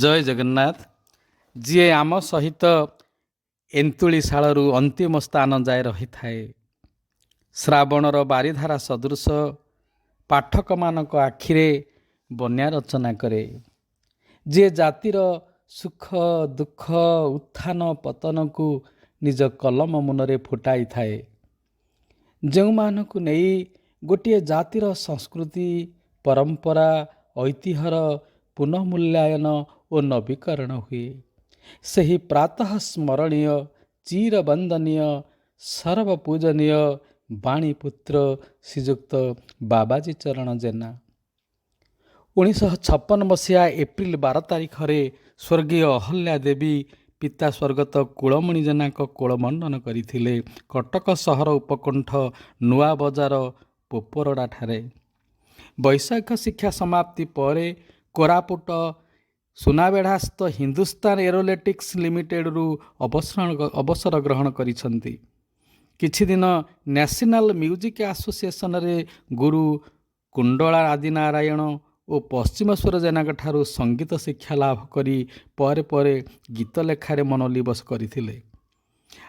जय जगन्नाथ जी आम सहित एंतुली शालू अंतिम स्थान जाए रही थाए। श्रावणर बारिधारा सदृश पाठक मानक आखिरे बन्या रचना करे। जे जातिर सुख दुख उत्थान पतन को निज कलम मुनरे फुटाई थाए। जो मानक नहीं गोटे जातिर संस्कृति परंपरा ऐतिह्यर पुनर्मूल्यायन और नवीकरण हुए। सही प्रातः स्मरणीय चिरवंदनीय सर्वपूजनीय बाणीपुत्र श्रीजुक्त बाबाजी चरण जेना 1956 मसीहा एप्रिल 12 तारिख में स्वर्गीय अहल्या देवी पिता स्वर्गत कुलमणि जेना कोलमंडन करथिले कटक सहर उपकंठ नुआ बजार पोपरडा ठारे। वैषयिक शिक्षा समाप्ति पर कोरापुट सुनाबेढ़ास्थ हिंदुस्तान एरोलेटिक्स लिमिटेड रु अवसर ग्रहण करिसंती। किछि दिन नेशनल म्यूजिक एसोसिएशन रे गुरु कुंडला आदिनारायण और पश्चिमेश्वर जेना ठारू संगीत शिक्षा लाभ करी परे परे गीत लेखारे मनोनिवेश करथिले।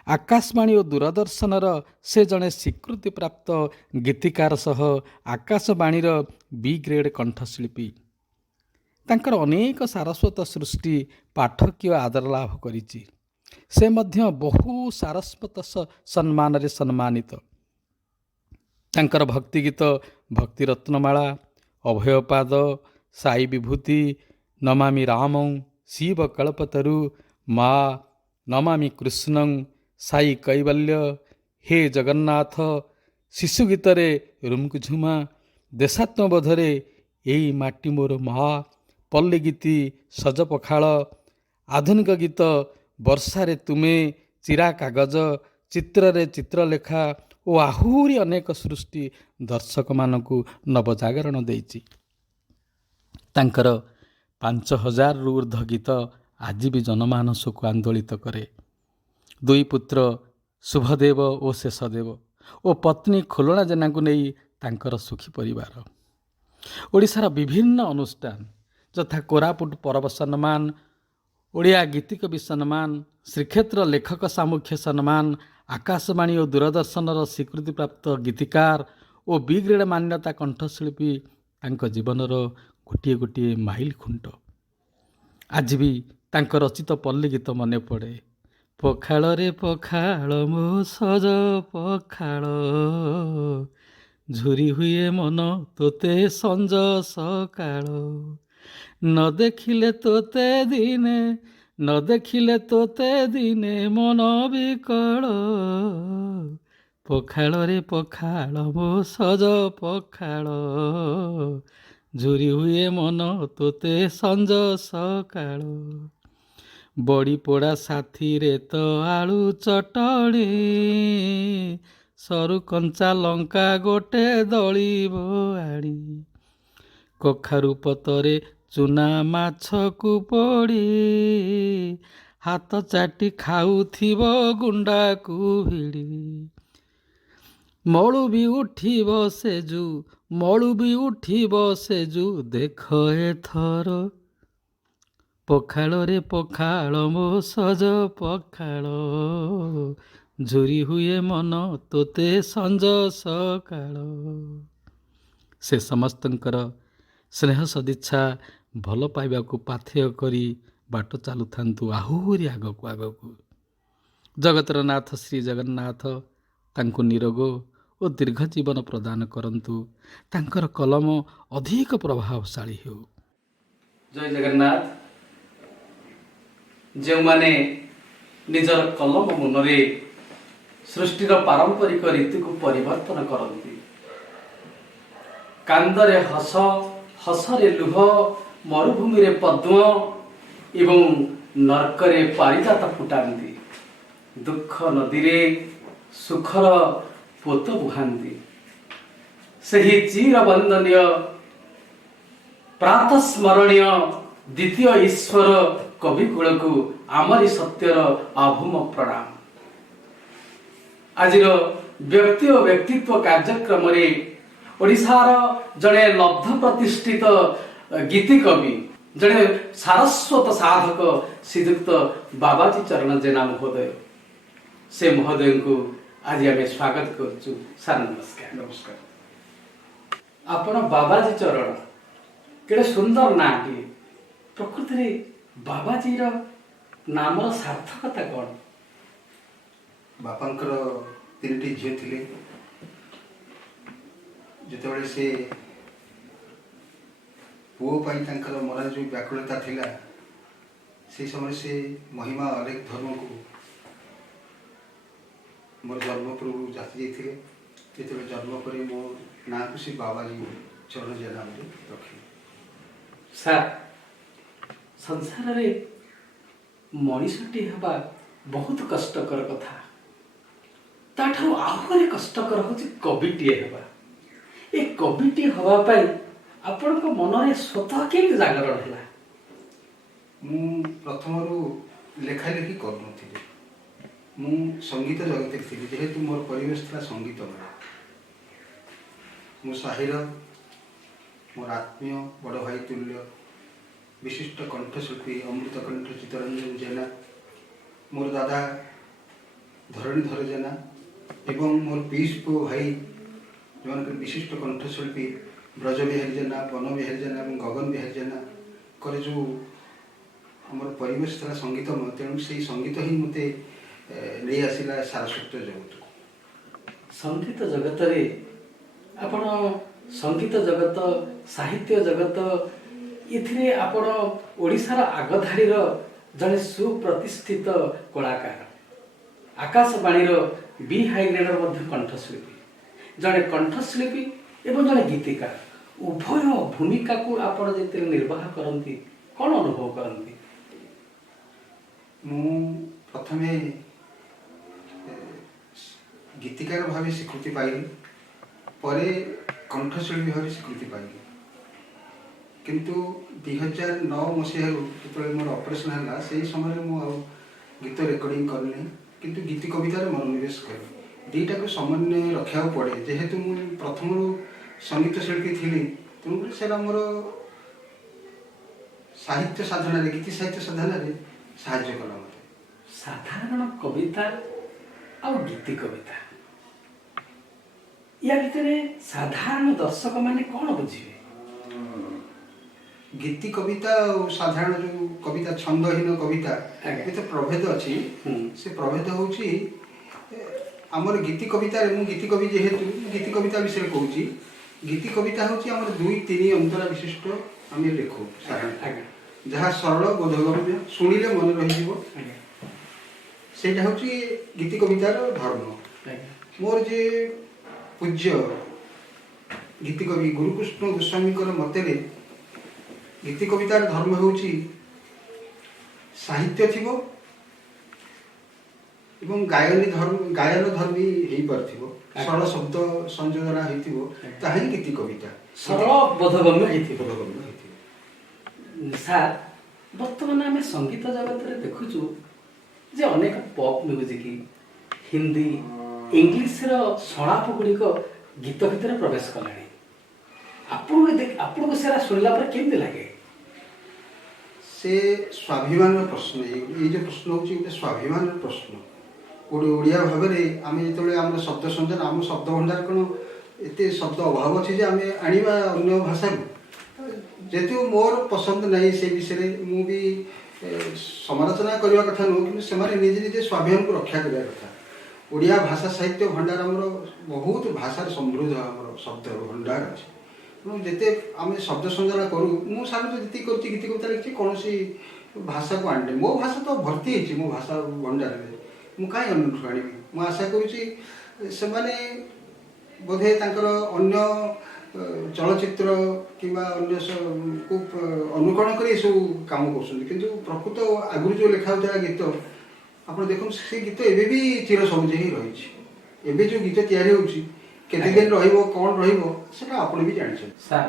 आकाशवाणी और दूरदर्शन से जड़े स्वीकृति प्राप्त गीतिकार सह आकाशवाणी बी ग्रेड कंठशिल्पी। तांकर अनेक सारस्वत सृष्टि पाठकीय आदर लाभ करिछि। से मध्य बहु सारस्वत सम्मान रे सम्मानित। तांकर भक्ति गीत भक्ति रत्नमाला अभयपाद साई विभूति नमामि रामं शिव कल्पतरु माँ नमामि कृष्णं साई कैवल्य हे जगन्नाथ शिशु गीतरे रुमकुझुमा देशात्मबोधरे एई माटी मोर माँ पल्ली गीति सज पखाल आधुनिक गीत वर्षारे तुमे चिरा कागज चित्रे चित्रलेखा और आहुरी अनेक सृष्टि दर्शक मानकु नवजागरण देइछि। तांकर 5000 रु ऊर्ध्व गीत आज भी जनमानस को आंदोलित करे। दुई पुत्र शुभदेव और शेषदेव और पत्नी खुलना जेना को नहीं तांकर सुखी परिवार। ओडिशार विभिन्न अनुष्ठान यथा कोरापुट पर्व सम्मान ओडिया गीतिकवि सम्मान श्रीक्षेत्र लेखक सामुख्य सम्मान आकाशवाणी और दूरदर्शन स्वीकृति प्राप्त गीतिकार और बी ग्रेड मान्यता कंठशिल्पी तांको जीवनर गोटे गोटे माइल खुंट। आज भी तांको रचित पल्ली गीत मन पड़े। पखाल रे पखाल मो सज पखाल झुरी हुए मन तोते संज सकाळ न देखिले तोते दिने मन विकल पखाल रे पखाल मो सज पखाल झुरी हुए मन तोते संज सकाळ बड़ी पोड़ा साथी रे तो आलू चटणी सरु कंचा लंका गोटे दलिब आणी कखारु पतरे चुना माछ को पड़ी हाथ चाटी खाऊथिब गुंडा को भिड़ी मळु भी उठिब सेजु देख एथर पखाल रे पखाल मो सज पखाल झुरी हुए मन तोते संज सकाळ। से समस्तंकर स्नेह सदिच्छा भल पाइबा को पाथेय करी बाट चालू थांतु आहुरी आगकू आगकू। जगतर नाथ श्री जगन्नाथ तांको निरोग और दीर्घ जीवन प्रदान करंतु तांकर कलम अधिक प्रभावशाली हो। जय जगन्नाथ। जो माने निजर कलम मुनरे सृष्टिर पारंपरिक रीति को परिवर्तन करती कांदरे हस हसरे लुह मरुभूमि रे पद्म एवं नरकरे पारिजात फुटाती दुख नदी रे सुखर पोत बुहांती सही चिरवंदनीय प्रातः स्मरणीय द्वितीय ईश्वर कविकुल को आमरी सत्यर आभूम प्रणाम। आज व्यक्ति और व्यक्तित्व कार्यक्रम रे ओडिशार जड़े लब्ध प्रतिष्ठित गीति कवि जड़े सारस्वत साधक श्रीजुक्त बाबाजी चरण जेना महोदय से महोदय को आज आम स्वागत करुचु। सार नमस्कार। नमस्कार। आपण बाबाजी चरण केड़े सुंदर नाटी प्रकृति में बाबाजी नाम सार्थकता कौन? बापांकर तीन झील थे जिते से पुओ मन जो व्याकुलता थिला से समय से महिमा अनेक धर्म को मोर जन्म पूर्व जाति जाते जिते जन्म कर मो ना को से बाबाजी चरण जेना रखे। सार संसार रे मनीषटी हवा बहुत कष्टकर कथा ताठू आहरी कष्टकर हूँ कविटे हवा। ए कविटे हवा पाई आपण को मन रे स्वतः के जागरण है? मु प्रथम लेखा लेखि कर मु संगीत जगत थी जेहेतु मोर परिवेश था संगीतमय। मो साहिर मोर आत्मीय बड़ भाई तुल्य विशिष्ट कंठशिल्पी अमृतकंठ चित्तरंजन जेना, मोर दादा धरणीधर जेना एवं मोर पीस पु भाई जो विशिष्ट कंठशिल्पी ब्रज बिहारी जेना, बन बिहारी जेना और गगन बिहारी जेना करे जो आमर परिवेश था संगीतमय। तेणु से संगीत ही मते नहीं आसला सारस्वत जगत। संगीत जगत रे आपण संगीत जगत साहित्य जगत इथिरे आपण ओडिशार आगधारी जड़े सुप्रतिष्ठित कलाकार आकाशवाणी बी हाई ग्रेडर कंठशिल्पी जड़े कंठशिल्पी एवं जड़े गीतिकार उभय भूमिका को आपण जिते निर्वाह करती कौन अनुभव करती? मु प्रथमे गीतिकार भाव स्वीकृति पाइली परे कंठशिल्पी भाव स्वीकृति पाइली किंतु 2009 मसीह जो मोर ऑपरेशन है से समय मुझे गीत रेकर्डिंग करनी किंतु गीत कवितार मनोनिवेश करी दीटा को समन्वय रखा पड़े जेहेतु मुझे प्रथम संगीत शिल्पी थी तेणुक से मोर साहित्य साधन गीत साहित्य साधन साहाय्य कला मत। साधारण कविता और गीति कविता या भितर साधारण दर्शक माने कौन बुझे? गीति कविता और साधारण जो कविता छंदहीन कविता तो प्रभेद अच्छी से प्रभेद हूँ आमर गीति कविता मु गीति कवि जेहेतु गीति कविता विषय कहूँ गीति कविता हूँ आम 2-3 अंतरा विशिष्ट आम लिखु जहाँ सरल बोधगम्य शुणिले मन रही से हूँ गीति कवितार धर्म। मोर जे पूज्य गीति कवि गुरुकृष्ण गोस्वामी मतरे गीति कवितार धर्म हूँ साहित्य थी एवं गायन धर्मी हो पार सरल शब्द संयोजना होता गीति कविता सरल बोधगम्य सार बर्तमान आम संगीत जगत रे देखुचु जे अनेक पॉप म्यूजिक हिंदी इंग्लिश सड़ाप गुड़िक गीत भितर प्रवेश कलानी आपको से शुणला केमती लगे? से स्वाभिमान प्रश्न ये जो प्रश्न हूँ गोटे स्वाभिमान प्रश्न गोटे ओडिया भाव में आम जो आम शब्द संजन आम शब्द भंडार कौन एत शब्द अभाव अच्छे आम आने अन्य भाषा जेतु मोर पसंद नहीं से विषय मु भी समालोचना करने कथा नुह कि निजे निजे स्वाभिमान को रक्षा करने कथा। ओडिया भाषा साहित्य भंडार आम बहुत भाषार समृद्ध आम शब्द भंडार अच्छे जिते आम शब्द संजना करूँ मुझे साधारण जी कर गीत कविता लिखी कौन भाषा को आने मो भाषा तो भर्ती है मो भाषा भंडार में मुझे कहीं अन्य आनी मुझे आशा करुँचे बोधे अन्य चलचित्र किंवा अन्य को अनुकरण कर सब काम कर प्रकृत आगुरी जो लिखा होता गीत आप देखो से गीत एवं भी चिर सबुज ही रही एवं जो गीत तैयारी होती केते दिन रहिबो कौन रहिबो सेटा आपण भी जानि छ। सर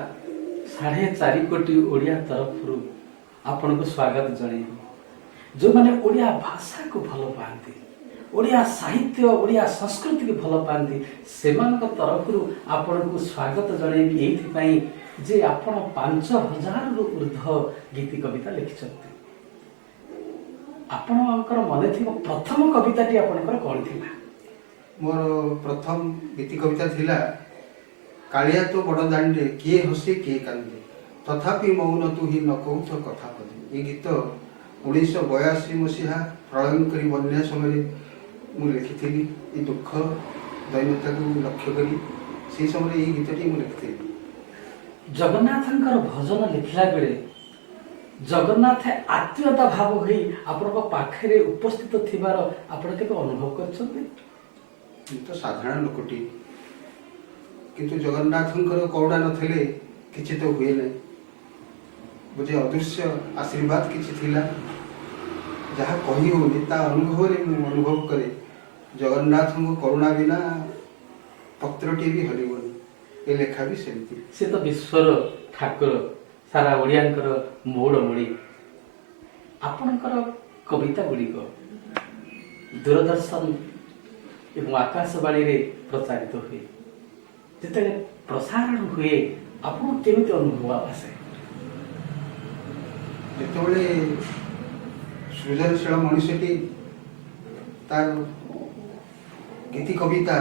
4.5 कोटी ओडिया तरफ आपन को स्वागत जणाइबो जो माने ओडिया भाषा को भलो पाती ओडिया साहित्य ओडिया संस्कृति की भल पाती से तरफ आपन को स्वागत जनइबी एइथिपाई जे आपण 5000 रु ऊर्ध्व गीति कविता लिखिछन्ति। आपणकर मन थी प्रथम कविताटी आपणकर कौन थिला? मोर प्रथम गीति कविता थिला कालिया तो बड़ दांडे किए हसे किए कांदे तथापि मौन तू ही न कहू तो कथा पदे। ये गीत 1982 मसीहा प्रलयंकरी बन्या समय मु लिखिथिली। ये दुख दैन्यता को लक्ष्य करी से समय ये गीतटी मु लिखिथिली। जगन्नाथंकर भजन लिखला बेले जगन्नाथ आत्मीयता भाव होई आपन पाखरे उपस्थित थिबार आपण केबे अनुभव करछन्ति? तो साधारण लोकटी किंतु जगन्नाथंकर कौड़ा नथिले किछि तो हुए नहीं। बुझे अदृश्य आशीर्वाद किछि थिला जहाँ कही होनी ता अनुभव रे मु अनुभव करे जगन्नाथ को करुणा बिना पत्रटी भी हरिबनी। ए लेखा भी सेमती से तो विश्वर ठाकुर सारा ओडियांकर मौड़मणि। आपणकर कविता गुड़िक दूरदर्शन एवं आकाशवाणी रे प्रचारित हुए जिते प्रसारण हुए आपन केमिति अनुभव आसे? जितेबले सृजनशील मनुष्यटी तार गीति कविता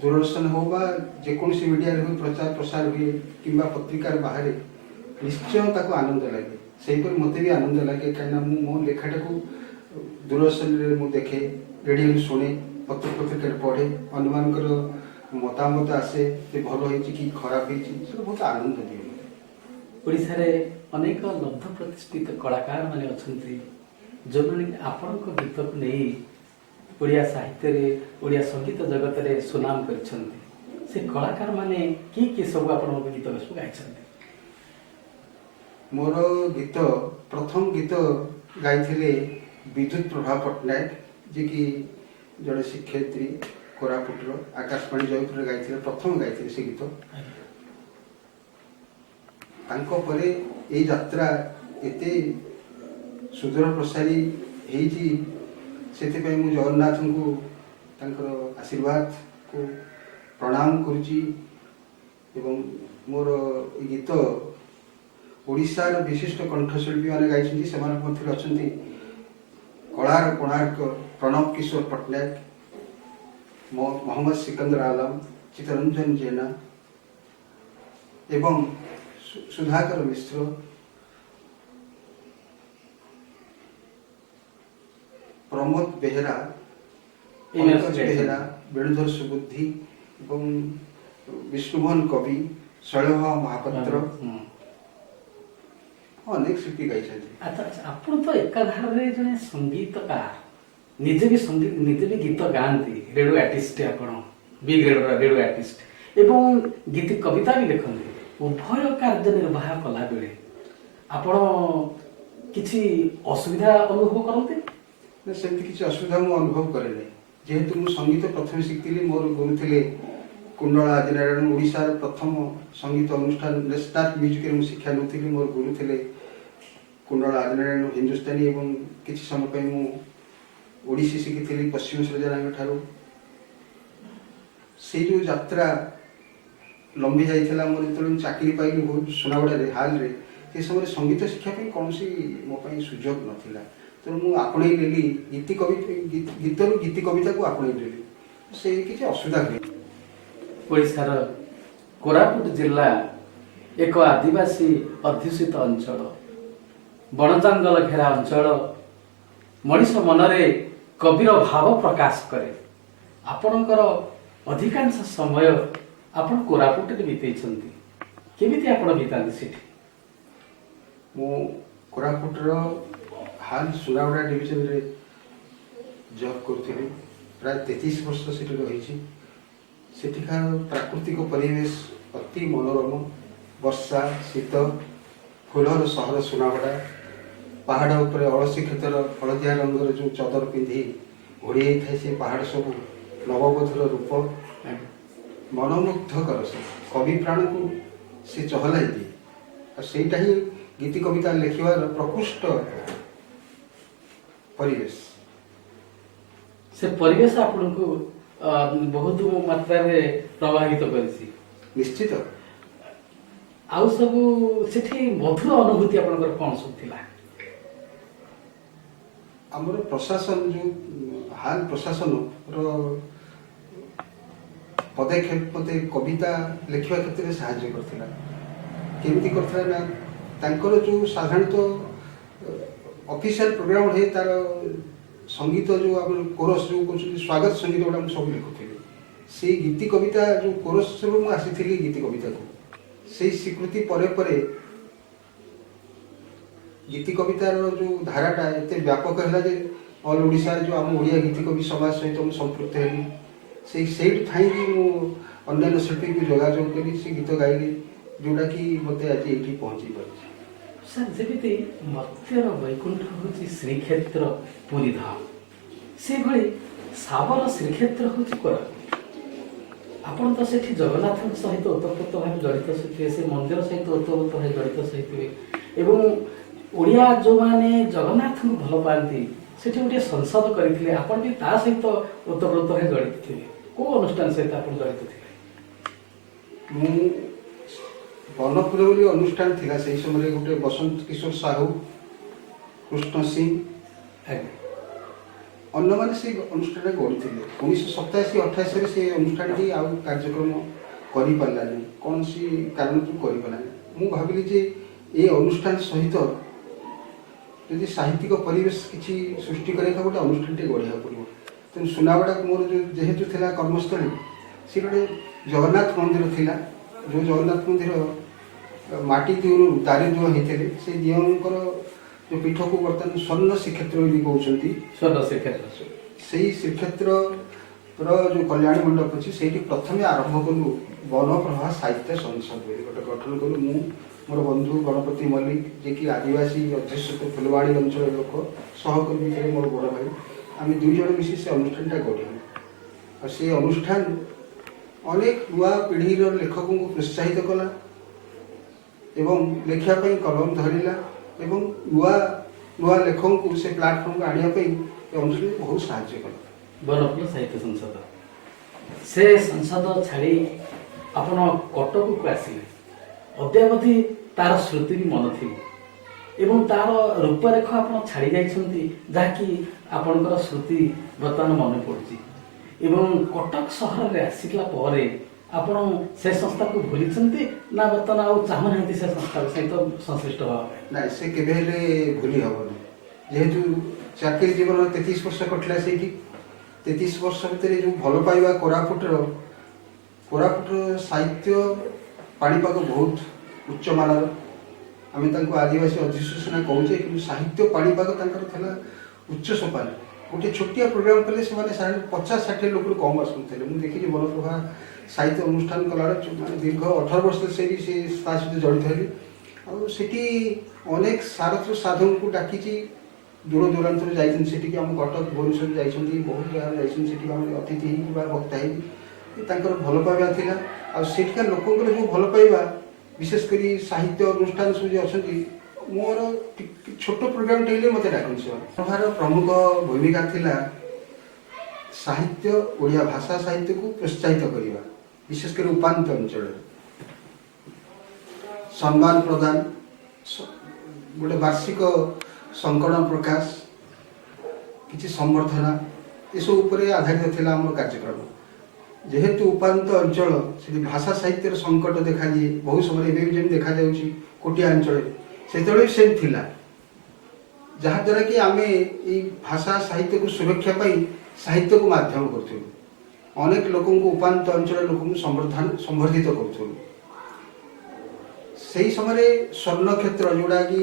दूरदर्शन हो बा जेकोसी मीडिया हो प्रचार प्रसार हुए किंबा पत्रिकार बाहर निश्चय ताको आनंद लगे। सेहीपर मते भी आनंद लगे कहीं मो लेखाटा को दूरदर्शन रे मु देखे रेडियो शुणे पत्र पत्रिका पढ़े अनुमानकर मतामत आसे जे भल होइछि कि खराब होइछि से बहुत आनंद दिए। ओडिसा रे अनेक लब्ध प्रतिष्ठित कलाकार माने अछंती जो माने आपनक गीत को नहीं ओडिया साहित्य रे ओडिया संगीत जगत रे सुनाम करछंती। से कलाकार माने की सब आपनक गीत सब गाइछंती? मोर गीत प्रथम गीत गाइथिले विद्युत प्रभा पट्टनायक जे कि जड़े शिक्षयित्री कोरापुटर आकाशवाणी जयपुर गाइथिले प्रथम गाइथिले से गीत। तांको परे ए यात्रा एते सुदूर प्रसारी हेइछि सेतिपय मु जगन्नाथ को तांकर आशीर्वाद को प्रणाम करुछि एवं मोर ए गीत ओडिशार विशिष्ट कंठशिल्पी माने गाइछन्ति सेमानक मध्य अछन्ति कलार कोणार्क प्रणव किशोर पट्टनायक मोहम्मद सिकंदर आलम चित्तरंजन जेना एवं सुधाकर मिश्र प्रमोद बेहेरा पंकज बेहेरा वेणुधर सुबुद्धि एवं विष्णुमोहन कवि शैलभा महापात्र अनेक शिल्पी गाई। अच्छा आपण तो एकाधार रे जने संगीतकार निजे भी गीत गाती रेडियो आर्टिस्ट आपण बिग रेडियो आर्टिस्ट एवं गीत कविता भी लिखते उभय कार्य निर्वाह कला बेले आपण किछि असुविधा अनुभव करते? ना सेमती किछि असुविधा मु अनुभव करे जेहेतु मु संगीत प्रथम शिखिली मोर गुरु थिले कुंडला आदिनारायण ओडिशार प्रथम संगीत अनुष्ठान नेशनल म्यूजिक रे शिक्षा नथिली। मोर गुरु थिले कुंडला आदिनारायण हिंदुस्तानी एवं किछि समय पे मु ओडिसी शिखिली पश्चिम सृजनांग ठारू। से जो यात्रा लंबी जाइथिला मोर जतले चाकरी पाइली बहुत सुनावड़ा रे हाल रे से समय संगीत शिक्षा पे कोनसी मो पई सुजोग नथिला। तो मु आपणे लेली गीति कविता गीतरु गीति कविता को आपणे लेली से किछि असुविधा हुए। ओडिशार कोरापुट जिला एक आदिवासी अध्युषित अंचल बणजंगल घेरा अंचल मनीष मनरे कविर भाव प्रकाश करे। आपणकर अधिकांश समय आपण कोरापुट रे बितेइछन्ती केमिति आपण बितांती सेठी? मु कोरापुट रो हाल सुरावड़ा डिविजन रे जॉब करथिली प्राय 33 वर्ष सेठी रहिछि। सेठिकार प्राकृतिक परिवेश अति मनोरम वर्षा शीत फूलर सहर सुनावड़ा पहाड़ उपरे अलसी क्षेत्र हलदिया रंगर जो चदर पिंधि घोड़ी थाए से पहाड़ सब नवबधूर रूप मनमुग्धकर से कवि प्राण को से चहलाई दिए। सेटा ही गीति कविता लिखिबार प्रकृष्ट परिवेश। से परिवेश आपको बहुत मात्रा प्रभावित करिछि निश्चित आउ सब सेठी मधुर अनुभूति आपनकर कोन सब थिला आमर प्रशासन जो हाल प्रशासन पदक्षेप मते कविता लिखा क्षेत्र में साहाय्य करथिला केमती करथिला ना तांकर जो साधारणतः ऑफिशियल प्रोग्राम है तार संगीत जो आप कोरस जो कहते स्वागत संगीत गुड़ा सब लिखुली से गीति कविता जो कोरस मुझे आसी गीति कविता को से स्वीकृति परे परे गीति कवितार जो धाराटा एत व्यापक है जे ऑल ओडिशा जो आम ओडिया गीति कवि समाज सहित मुझे संपृक्त हेली से थाई अन्य शिल्पी को जोगाजोग करी से गीत गाइली जोटा कि मत आज ये पहुँची पार सर जमीती मर्त्यर वैकुंठ हूँ श्रीक्षेत्र पुरी धाम से भली साबर श्रीक्षेत्र हूँ कोरापुट आपण तो सेठी जगन्नाथ सहित ओतप्रोत भाव जड़ित सहित से मंदिर सहित ओतप्रोत भाव जड़ित सहित एवं ओडिया जो माने जगन्नाथ को भल पाती सेठी गोटे संसद करते आपण भी ता सहित ओतप्रोत भाव जड़ित थे को अनुष्ठान सहित आप जड़ित थे बनपुर बोली अनुष्ठान थिला से समय गोटे बसंत किशोर साहू कृष्ण सिंह अन्य मैंने से अनुष्ठान गढ़ी 1987-88 से अनुष्ठान टी आउ कार्यक्रम करि पारलानी कौन सी कारण तू करि पारलानी मु भाबिली जे ए अनुष्ठान सहित यदि साहित्यिक परिवेश किसी सृष्टि करे गोटे अनुष्ठान टे गढ़िया पड़ो तेणु सुनावाड़ा मोर जो जेहेतु थिला कर्मस्थली से गोटे जगन्नाथ मंदिर थिला जो जगन्नाथ मंदिर माटी दिवरु दारिद्र्य होते से दिवंकर जो पीठ को बर्तमान स्वर्ण श्रीक्षेत्र कहते स्वर्ण श्रीक्षेत्र से श्रीक्षेत्र जो कल्याण मंडप अच्छी से प्रथम आरंभ कलु वन प्रभा साहित्य संसद गोटे गठन कलु मु मोर बंधु गणपति मल्लिक जे कि आदिवासी अध्युषित फुलवाड़ी अंचल लोक सहकर्मी मोर बड़ भाई आम दुई जन मिसी से अनुष्ठान गढ़ से अनुष्ठान अनेक नुआ पीढ़ीर लेखक को प्रोत्साहित कला एवं लेखापी कलम धरला एवं नुआ नुआ लेखक को से प्लाटफर्म को आने अनुष्ठान बहुत साहाय्य कला बनपुर साहित्य संसद से संसद छाड़ी आपण कटक को आसिले अद्यावधि तार स्मृति भी मन थी एवं तार रूपरेख आप छाड़ी जाइछंती जहाँकि आपणकर स्मृति बर्तमान मन पड़ुची एवं कटक सहर में आसिला पर आपण से संस्था को भूली ना बर्तमान आउ चाहूना से संस्था सहित संश्लिष्ट भाव ना से केबे भूली हेनी जेहेतु चाकरी जीवन 33 वर्ष कटिला से 33 वर्ष भितर जो भल पाइबा कोरापुटर साहित्य पाणीपाग बहुत उच्च मानर आम आदिवासी अधिसूचना कहे कि साहित्य पाणीपाग उच्च सोपान गोटे छोटिया प्रोग्राम कले से 50-60 लोक कम आसुले मुझे देखी बनप्रभा साहित्य अनुष्ठान कला दीर्घ 18 वर्ष से भी सहित जड़ित हेली आठी अनेक सारथी साधु को डाकी दूर दूरांतर जाइए आम कटक भुवनेश्वर जाइए बहुत जगह जाइए अतिथि वक्ता ही भल पाइबा थी आठिका लोकंर जो भल पाइबा विशेषकर साहित्य अनुष्ठान सब जो अच्छा मोर छोट प्रोग्राम टे मत डाकन सभार प्रमुख भूमिका थिला साहित्य ओडिया भाषा साहित्य को प्रोत्साहित करने विशेषकर उपांत अंचल सम्मान प्रदान गोटे वार्षिक संकलन प्रकाश किसी संवर्धना यह आधारित थिला आम कार्यक्रम जेहेतु उपांत अंचल से भाषा साहित्य संकट देखा दिए बहुत समय एवं देखा जाऊँगी कोटिया अंचल से सेम थिला जहाँद्वारा कि आम ये भाषा साहित्य को सुरक्षा पाई साहित्य को माध्यम करूँ अनेक लोक उपांत अंचल लोक संवर्धित करूँ से समय स्वर्ण क्षेत्र जोड़ा कि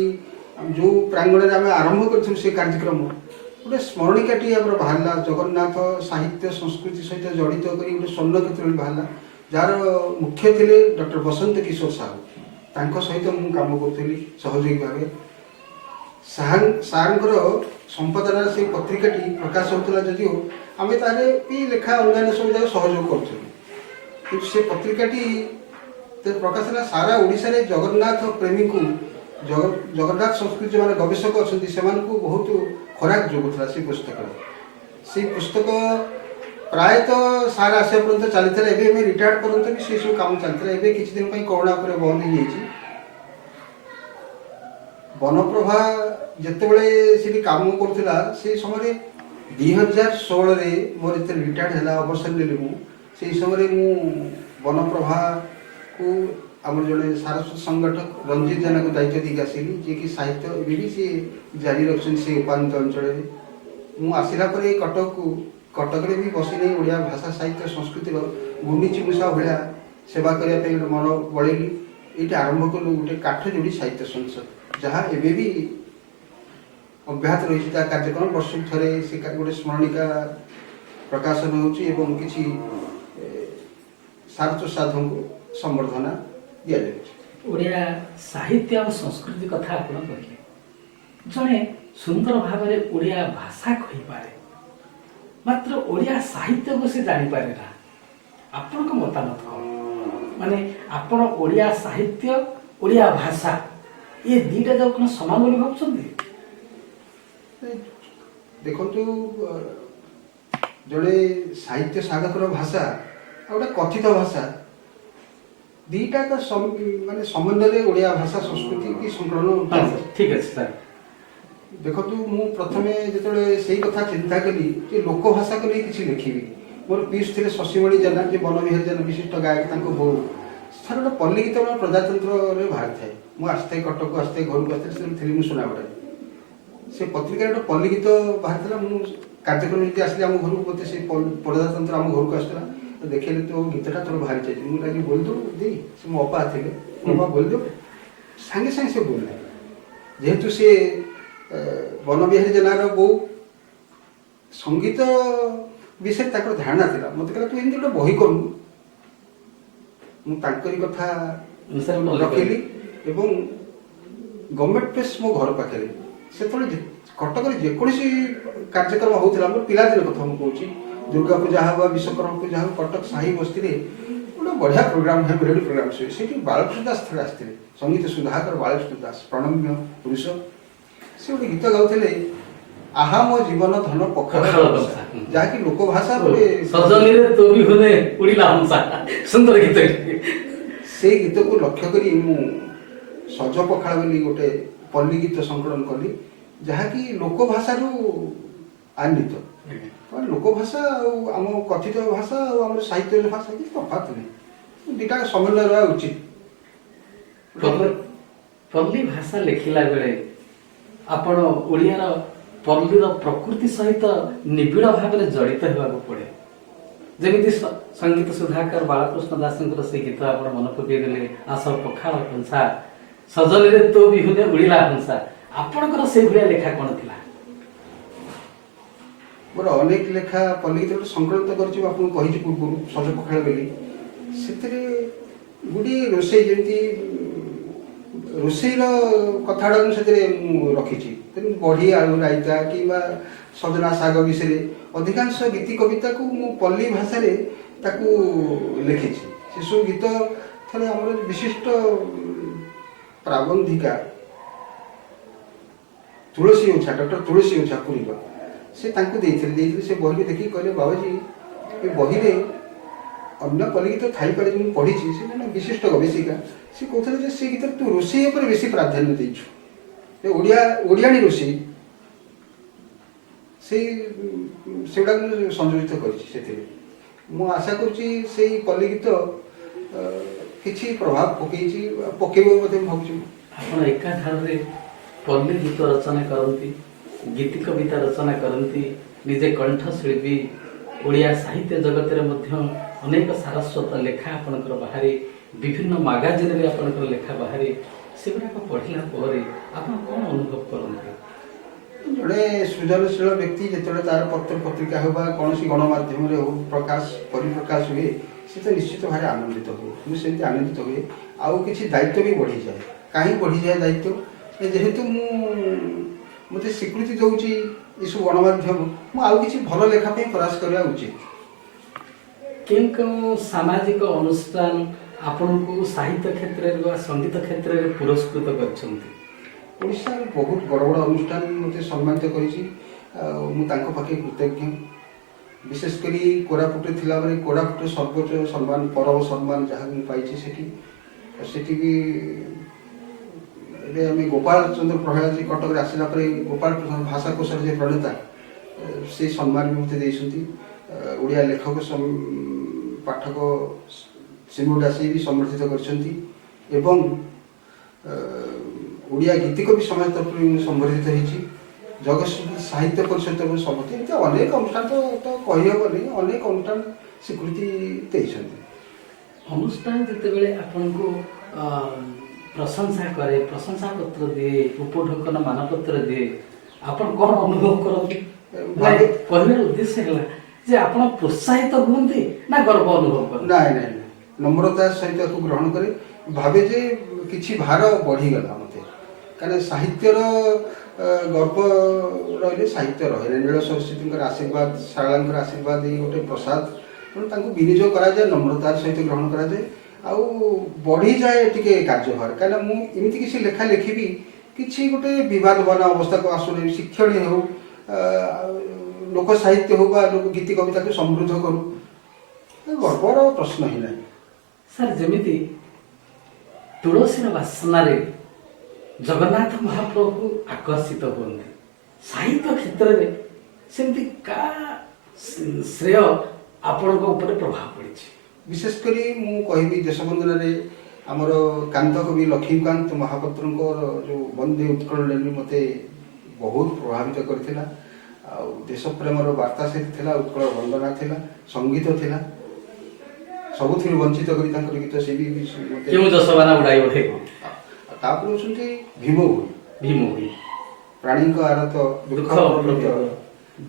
जो प्रांगण में आम आरंभ करूँ से कार्यक्रम गोटे स्मरणिकाटी आम बाहर जगन्नाथ साहित्य संस्कृति सहित जड़ित कर गोटे स्वर्ण क्षेत्र बाहर जार मुख्य थे डॉक्टर बसंत किशोर साहू सहित मुझे कम करी सहयोगी भाव सार संपादन से पत्रिकाटी प्रकाश होता जदिव आम भी लेखा अन्य सब जगह सहयोग करूँ से पत्रिकाटी प्रकाश सारा ओडिशा रे जगन्नाथ प्रेमी को जगन्नाथ संस्कृति जो गवेषक अच्छा से बहुत खराब जोग था से पुस्तक से पुस्तक प्रायतः सार आसा पर्यंत चलता एवं रिटायर्ड पर्यंत भी से सब काम चलता है किसी दिन कोरोना पर बंद हो जाइए बनप्रभा जितेबले से काम करुला से समय 2016 मोर जो रिटायर्ड है अवसर नेली मुझे समय मु बनप्रभा को आम जड़े सारस्वत संगठक रंजीत जेना को दायित्व देकी आसली जी कि साहित्य भी सी जारी रखुच्च से उपात अंचल मुझे आसला कटक भी बसी नहीं ओडिया भाषा साहित्य संस्कृतिर गुंडीची मूषा भाया सेवा करने मन बढ़ेली ये आरंभ कलु गोटे काठजोड़ी साहित्य संसद जहाँ एवं भी अब्याहत रही कार्यक्रम वर्ष थे से गोटे स्मरणिका प्रकाशन हो किसी सार्थ साधु को संबर्धना दि जाए। ओडिया साहित्य और संस्कृति कथा आप कहले जड़े सुंदर भाव में ओडिया भाषा कहीपे मात्र ओडिया साहित्य को से जानीपारे ना आपण मतामत कौन माने आपण ओडिया साहित्य ओडिया भाषा ये दीटा जाक कौन समान बोली भावुंट देखु जड़े साहित्य साधकर भाषा गोटे कथित भाषा दीटा का माने समन्वय ओडिया भाषा संस्कृति की संकलन ठीक है सर देखु मु प्रथमे जो से कथा चिंता कली कि लोकभाषा को नहीं किसी लिखी मोर पीस थे शशिमणि जेना जी बनविहारी जेना विशिष्ट गायक बो सर गोटे पल्ली गीत प्रजातंत्र बाहर थाए मुझे आसते कटक आसते घर को आसते फिल्म सुनाबटा से पत्रिका गोटे पल्ली गीत बाहर था मुझे कार्यक्रम जी आसली आम घर को मत से प्रजातंत्र आम घर को आसला देखे तो गीतटा तोर बाहर जाए मुझे लगे बोल दो दी से मो अपा थे मो अपा बोल दो सागे सागे से बोलना जेहेतु से बनविहारी जेनार बो संगीत विषय तक धारणा था मत कहला तू एमती गोटे बही करूँ मुझे कथा रखिली एवं गवर्नमेंट प्रेस मो घर पाखे से कटक जेकोसी कार्यक्रम होता मोर पिलादिन कथा मुझे दुर्गा पूजा हाँ विश्वकर्मा पूजा हाँ कटक साही बस्ती गोटे बढ़िया प्रोग्राम है मेलोडी प्रोग्राम से बालकृष्ण दास थे आसते संगीत सुधाकर बालकृष्ण दास प्रणम्य पुरुष से गोटे गीत गाँव आहा मो जीवन धन पखाल जहाँकि लोकभाषा सुंदर गीत से गीत को लक्ष्य करी मु सज पखाल बोली गोटे पल्ली गीत संकलन कली जहाँकि लोकभाषा आन्वित लोकभाषा आम कथित भाषा आम साहित्य भाषा किसी तफात नहीं दुटा समन्वय रहा उचित पल्ली भाषा लिखिला बेले आपण ओडियार पल्लीर प्रकृति सहित निबिड़ भाव में जड़ित होगा पड़े जमी संगीत सुधाकर बालकृष्ण दास से गीत आप मन पकईदे आस पखाल कंसा सजनी तो बिहुने उड़िला हंसा आपणकर से भाया लेखा कौन थी मोर अनेक लेखा पल्ली गीत संकलित कर पूर्व सज पखाल बोली से गुड़े रोसे जमी रोषेर कथाड़ा से रखी बढ़ी आलू रायता कि सजना शाग विषय अधिकांश गीति कविता को मु पल्ली भाषा लिखी से सब गीत थे आम विशिष्ट प्राबंधिका तुलसी ओझा डॉक्टर तुलसी ओझा पुरी से से बही देखिए कहले बाबूजी ये बही अन्य पल्ली गीत थाई पारे जो पढ़ी से विशिष्ट गवेषिका से कहते से गीत तू रोषे पर बेसी प्राधान्य देचु ओडियाणी रोषे से संयोजित कर आशा करुँची पल्ली गीत किसी प्रभाव पकड़ भावुँ आप एकाधारे पल्ली गीत रचना करती गीति कविता रचना करती निजे कंठशिल्पी ओडिया साहित्य जगत में अनेक सारस्वत लेखा आपणकर बाहरी विभिन्न मैगजीन रे आपणकर लेखा बाहरी से गुड़ाक पढ़ला पर आप कौन अनुभव करते जड़े सृजनशील व्यक्ति जो तार पत्र पत्रिका हो कौन गणमाध्यम प्रकाश परिप्रकाश हुए से तो निश्चित भाव आनंदित हुए मुझे आनंदित हुए आउ किसी दायित्व भी बढ़ी जाए कहीं बढ़ी जाए दायित्व जेहेतु मत स्वीकृति दूसरी ये सब गणमाध्यम मुझे भल लेखापी प्रयास करवा उचित क्यों सामाजिक अनुष्ठान आपण को साहित्य क्षेत्र में संगीत क्षेत्र में पुरस्कृत कर बहुत बड़ बड़ अनुष्ठान मत सम्मानित कर कृतज्ञ। विशेषकर कोरापुटे थिला बेले कोरापुटे सर्वोच्च सम्मान परम सम्मान जहाँ भी पाई सेठी भी ଏବେ ଆମେ ଗୋପାଳ ଚନ୍ଦ୍ର ପ୍ରଭା କଟକରେ ଆସିଲା ପରେ ଗୋପାଳ ଭାଷା କୋଷର ଯେ ପ୍ରଣେତା ସେ ସମ୍ମାନ ବି ମୋତେ ଦେଇଛନ୍ତି। ଓଡ଼ିଆ ଲେଖକ ପାଠକ ସିମୁଡା ସେ ବି ସମର୍ଥିତ କରିଛନ୍ତି ଏବଂ ଓଡ଼ିଆ ଗୀତିକବି ସମାଜ ତରଫରୁ ସମ୍ବର୍ଦ୍ଧିତ ହେଇଛି। ଜଗତସିଂହପୁର ସାହିତ୍ୟ ପରିଷଦ ତରଫରୁ ସମ୍ବର୍ଦ୍ଧିତ ଏମିତି ଅନେକ ଅନୁଷ୍ଠାନ ତ କହିହେବନି, ଅନେକ ଅନୁଷ୍ଠାନ ସ୍ୱୀକୃତି ଦେଇଛନ୍ତି। ଅନୁଷ୍ଠାନ ଯେତେବେଳେ ଆପଣଙ୍କୁ ପ୍ରଶଂସା କରେ, ପ୍ରଶଂସା ପତ୍ର ଦିଏ, ଉପଢୌକନ ମାନପତ୍ର ଦିଏ, ଆପଣ କ'ଣ ଅନୁଭବ କରନ୍ତି? କହିବାର ଉଦ୍ଦେଶ୍ୟ ହେଲା ଯେ ଆପଣ ପ୍ରୋତ୍ସାହିତ ହୁଅନ୍ତି ନା ଗର୍ବ ଅନୁଭବ କରନ୍ତି? ନାଇଁ ନାଇଁ ନାଇଁ, ନମ୍ରତା ସହିତ ତାକୁ ଗ୍ରହଣ କରେ, ଭାବେ ଯେ କିଛି ଭାର ବଢ଼ିଗଲା ମୋତେ, କାରଣ ସାହିତ୍ୟର ଗର୍ବ ରହିଲେ ସାହିତ୍ୟ ରହେ। ନୀଳ ସରସ୍ୱତୀଙ୍କର ଆଶୀର୍ବାଦ, ଶାରଳାଙ୍କର ଆଶୀର୍ବାଦ ଏଇ ଗୋଟେ ପ୍ରସାଦ, ତେଣୁ ତାଙ୍କୁ ବିନିଯୋଗ କରାଯାଏ, ନମ୍ରତାର ସହିତ ଗ୍ରହଣ କରାଯାଏ, ଆଉ ବଢ଼ିଯାଏ ଟିକେ କାର୍ଯ୍ୟଭାର। କାହିଁକିନା ମୁଁ ଏମିତି କିଛି ଲେଖା ଲେଖିବି କିଛି ଗୋଟେ ବିବାଦମାନ ଅବସ୍ଥାକୁ ଆସୁନି, ଶିକ୍ଷଣୀୟ ହେଉ, ଲୋକ ସାହିତ୍ୟ ହେଉ ବା ଗୀତି କବିତାକୁ ସମୃଦ୍ଧ କରୁ, ଗର୍ବର ପ୍ରଶ୍ନ ହିଁ ନାହିଁ। ସାର୍, ଯେମିତି ତୁଳସୀର ବାସନାରେ ଜଗନ୍ନାଥ ମହାପ୍ରଭୁ ଆକର୍ଷିତ ହୁଅନ୍ତି, ସାହିତ୍ୟ କ୍ଷେତ୍ରରେ ସେମିତି କା ଶ୍ରେୟ ଆପଣଙ୍କ ଉପରେ ପ୍ରଭାବ ପଡ଼ିଛି? ବିଶେଷ କରି ମୁଁ କହିବି ଦେଶବନ୍ଦନାରେ ଆମର କାନ୍ତ କବି ଲକ୍ଷ୍ମୀକାନ୍ତ ମହାପାତ୍ରଙ୍କର ଯେଉଁ ବନ୍ଦେ ଉତ୍କଳ ଲେନି ମୋତେ ବହୁତ ପ୍ରଭାବିତ କରିଥିଲା। ଆଉ ଦେଶ ପ୍ରେମର ବାର୍ତ୍ତା ସେଠି ଥିଲା, ଉତ୍କଳ ବନ୍ଦନା ଥିଲା, ସଙ୍ଗୀତ ଥିଲା, ସବୁଥିରୁ ବଞ୍ଚିତ କରି ତାଙ୍କର ଗୀତ ସେ ବି କେଉଁ ଯଶବାନା ଉଡ଼ାଇ ଉଠେ। ତାପରେ ହେଉଛନ୍ତି ଭୀମ ଭୋଇ। ଭୀମ ଭୋଇ ପ୍ରାଣୀଙ୍କ ଆରତ ଦୁଃଖ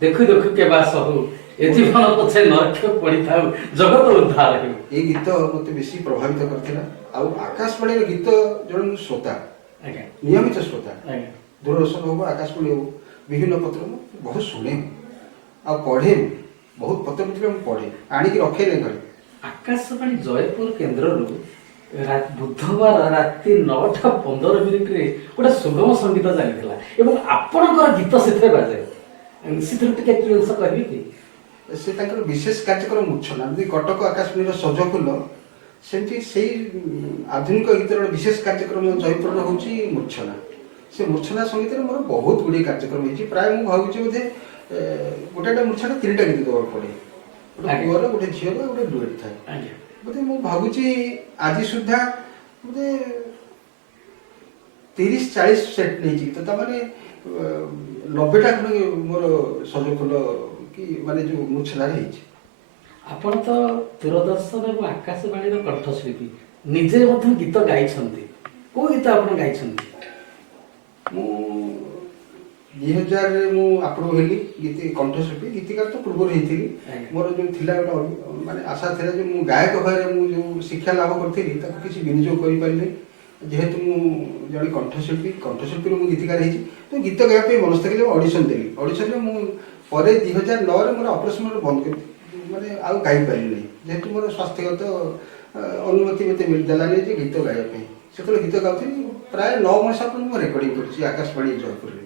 ଦେଖୁ ଦେଖୁ କେବା ସହୁ ଏ ଜୀବନ ପଛେ ନରକ୍ଷ ପଡ଼ିଥାଉ ଜଗତ ଉଦ୍ଧାର ହେଉ। এই ଗୀତ ମୋତେ ବେଶୀ ପ୍ରଭାବିତ କରିଥିଲା। ଆଉ ଆକାଶବାଣୀର ଗୀତ ଜଣେ ମୁଁ ଶ୍ରୋତା, ଆଜ୍ଞା, ନିୟମିତ ଶ୍ରୋତା, ଆଜ୍ଞା, ଦୂରଦର୍ଶନ ହବ, ଆକାଶବାଣୀ ହବ, ବିଭିନ୍ନ ପତ୍ର ମୁଁ ବହୁତ ଶୁଣେ ଆଉ ପଢ଼େ, ବହୁତ ପତ୍ର ପତ୍ରିକା ମୁଁ ପଢ଼େ, ଆଣିକି ରଖେ ନାହିଁ ଘରେ। ଆକାଶବାଣୀ ଜୟପୁର କେନ୍ଦ୍ରରୁ ବୁଧବାର ରାତି 9:15 ଗୋଟେ ସୁଗମ ସଙ୍ଗୀତ ଚାଲିଥିଲା ଏବଂ ଆପଣଙ୍କର ଗୀତ ସେଥିରେ ବାଜେ, ସେଥିରୁ ଟିକେ କି ଅଂଶ କହିବେ କି? ସେ ତାଙ୍କର ବିଶେଷ କାର୍ଯ୍ୟକ୍ରମ ମୂର୍ଚ୍ଛନା, ଯେମିତି କଟକ ଆକାଶବାଣୀର ସଜ ଫୁଲ, ସେମିତି ସେଇ ଆଧୁନିକ ଗୀତର ବିଶେଷ କାର୍ଯ୍ୟକ୍ରମ ଜୟପୁରର ହେଉଛି ମୂର୍ଚ୍ଛନା। ସେ ମୂର୍ଚ୍ଛନା ସଙ୍ଗୀତରେ ମୋର ବହୁତ ଗୁଡ଼ିଏ କାର୍ଯ୍ୟକ୍ରମ ହେଇଛି। ପ୍ରାୟ ମୁଁ ଭାବୁଛି ବୋଧେ ଗୋଟେ ମୂର୍ଚ୍ଛନା 3ଟା ଗୀତ ଦେବାକୁ ପଡ଼େ, ଗୋଟେ ପୁଅର, ଗୋଟେ ଝିଅର, ଗୋଟେ ଡୁଏଟ୍ ଥାଏ। ବୋଧେ ମୁଁ ଭାବୁଛି ଆଜି ସୁଦ୍ଧା ବୋଧେ 30-40 ସେଟ୍ ନେଇଛି ଗୀତ, ତାମାନେ 90ଟା ଖଣ୍ଡେ ମୋର ସଜ ଫୁଲ କି ମାନେ ଯେଉଁ ମୂର୍ଚ୍ଛନାରେ ହେଇଛି। ଆପଣ ତ ଦୂରଦର୍ଶନ ଏବଂ ଆକାଶବାଣୀର କଣ୍ଠଶିଳ୍ପୀ, ନିଜେ ମଧ୍ୟ ଗୀତ ଗାଇଛନ୍ତି। କୋଉ ଗୀତ ଆପଣ ଗାଇଛନ୍ତି? ମୁଁ 2000ରେ ମୁଁ ଆପ୍ରୁଭ୍ ହେଲି କଣ୍ଠଶିଳ୍ପୀ, ଗୀତିକାର ତ ପୂର୍ବରୁ ହେଇଥିଲି। ମୋର ଯେଉଁ ଥିଲା ଗୋଟେ ମାନେ ଆଶା ଥିଲା ଯେ ମୁଁ ଗାୟକ ଭାବରେ ମୁଁ ଯେଉଁ ଶିକ୍ଷା ଲାଭ କରିଥିଲି ତାକୁ କିଛି ବିନିଯୋଗ କରିପାରିଲି। ଯେହେତୁ ମୁଁ ଜଣେ କଣ୍ଠଶିଳ୍ପୀରୁ ମୁଁ ଗୀତିକାର ହେଇଛି, ତ ଗୀତ ଗାଇବା ପାଇଁ ମନସ୍ଥ କଲି, ଅଡ଼ିସନ୍ ଦେଲି। ଅଡ଼ିସନ୍ରେ ମୁଁ ପରେ 2009ରେ ମୋର ଅପରେସନ୍ ବନ୍ଦ କରି ମାନେ ଆଉ ଗାଇପାରିଲି ନାହିଁ, ଯେହେତୁ ମୋର ସ୍ୱାସ୍ଥ୍ୟଗତ ଅନୁମତି ମୋତେ ଦେଲାନି ଯେ ଗୀତ ଗାଇବା ପାଇଁ। ସେତେବେଳେ ଗୀତ ଗାଉଥିଲି, ପ୍ରାୟ 9 ମାସ ଆପଣ ମୁଁ ରେକର୍ଡ଼ିଂ କରିଛି ଆକାଶବାଣୀ ଜୟପୁରରେ।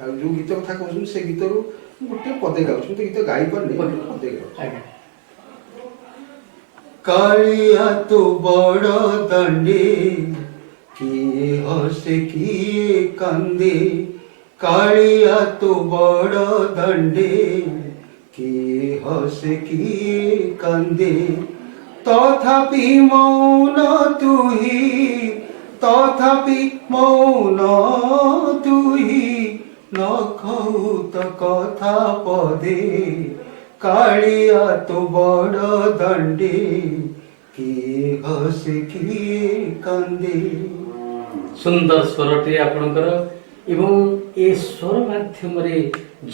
ଆଉ ଯେଉଁ ଗୀତ କଥା କହୁଛନ୍ତି ସେ ଗୀତରୁ ମୁଁ ଗୋଟେ ପଦେ ଗାଉଛି, ମୁଁ ତ ଗୀତ ଗାଇପାରୁନି, ପଦେ ଗାଉଛି। କାଳିଆ ତୁ ବଡ଼ ଦାଣ୍ଡେ କିଏ ହସେ କିଏ କାନ୍ଦେ, କାଳିଆ ତୁ ବଡ଼ ଦାଣ୍ଡେ କିଏ ହସେ କିଏ କାନ୍ଦେ, তথাপি মৌন তুহি, তথাপি মৌন তুহি, নখৌত কথা পদে, কাଳିয়া তো বড় দণ্ডে কিଏ হসে কিଏ কান্দে। ସୁନ୍ଦର ସ୍ୱରଟି ଆପଣଙ୍କର ଏବଂ ଏ ସ୍ୱର ମାଧ୍ୟମରେ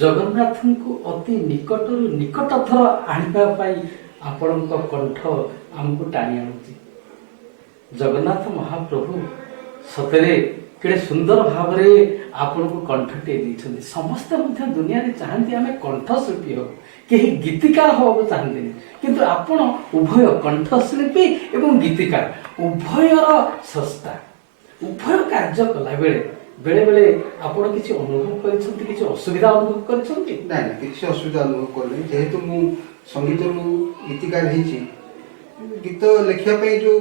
ଜଗନ୍ନାଥଙ୍କୁ ଅତି ନିକଟରୁ ନିକଟତର ଆଣିବା ପାଇଁ ଆପଣଙ୍କ କଣ୍ଠ ଆମକୁ ଟାଣି ଆଣୁଛି। ଜଗନ୍ନାଥ ମହାପ୍ରଭୁ ସତରେ କେଡ଼େ ସୁନ୍ଦର ଭାବରେ ଆପଣଙ୍କୁ କଣ୍ଠଟିଏ ଦେଇଛନ୍ତି। ସମସ୍ତେ ମଧ୍ୟ ଦୁନିଆରେ ଚାହାନ୍ତି ଆମେ କଣ୍ଠଶିଳ୍ପୀ ହେବୁ, କେହି ଗୀତିକାର ହେବାକୁ ଚାହାନ୍ତିନି, କିନ୍ତୁ ଆପଣ ଉଭୟ କଣ୍ଠଶିଳ୍ପୀ ଏବଂ ଗୀତିକାର ଉଭୟର ସ୍ରଷ୍ଟା। ଉଭୟ କାର୍ଯ୍ୟ କଲାବେଳେ बेले बेले आपण किसी अनुभव करिसंती किसी असुविधा अनुभव करिसंती ना ना किसी असुविधा अनुभव करनी जेहेतु मु संगीत गीतिकार होती गीत लिखापी जो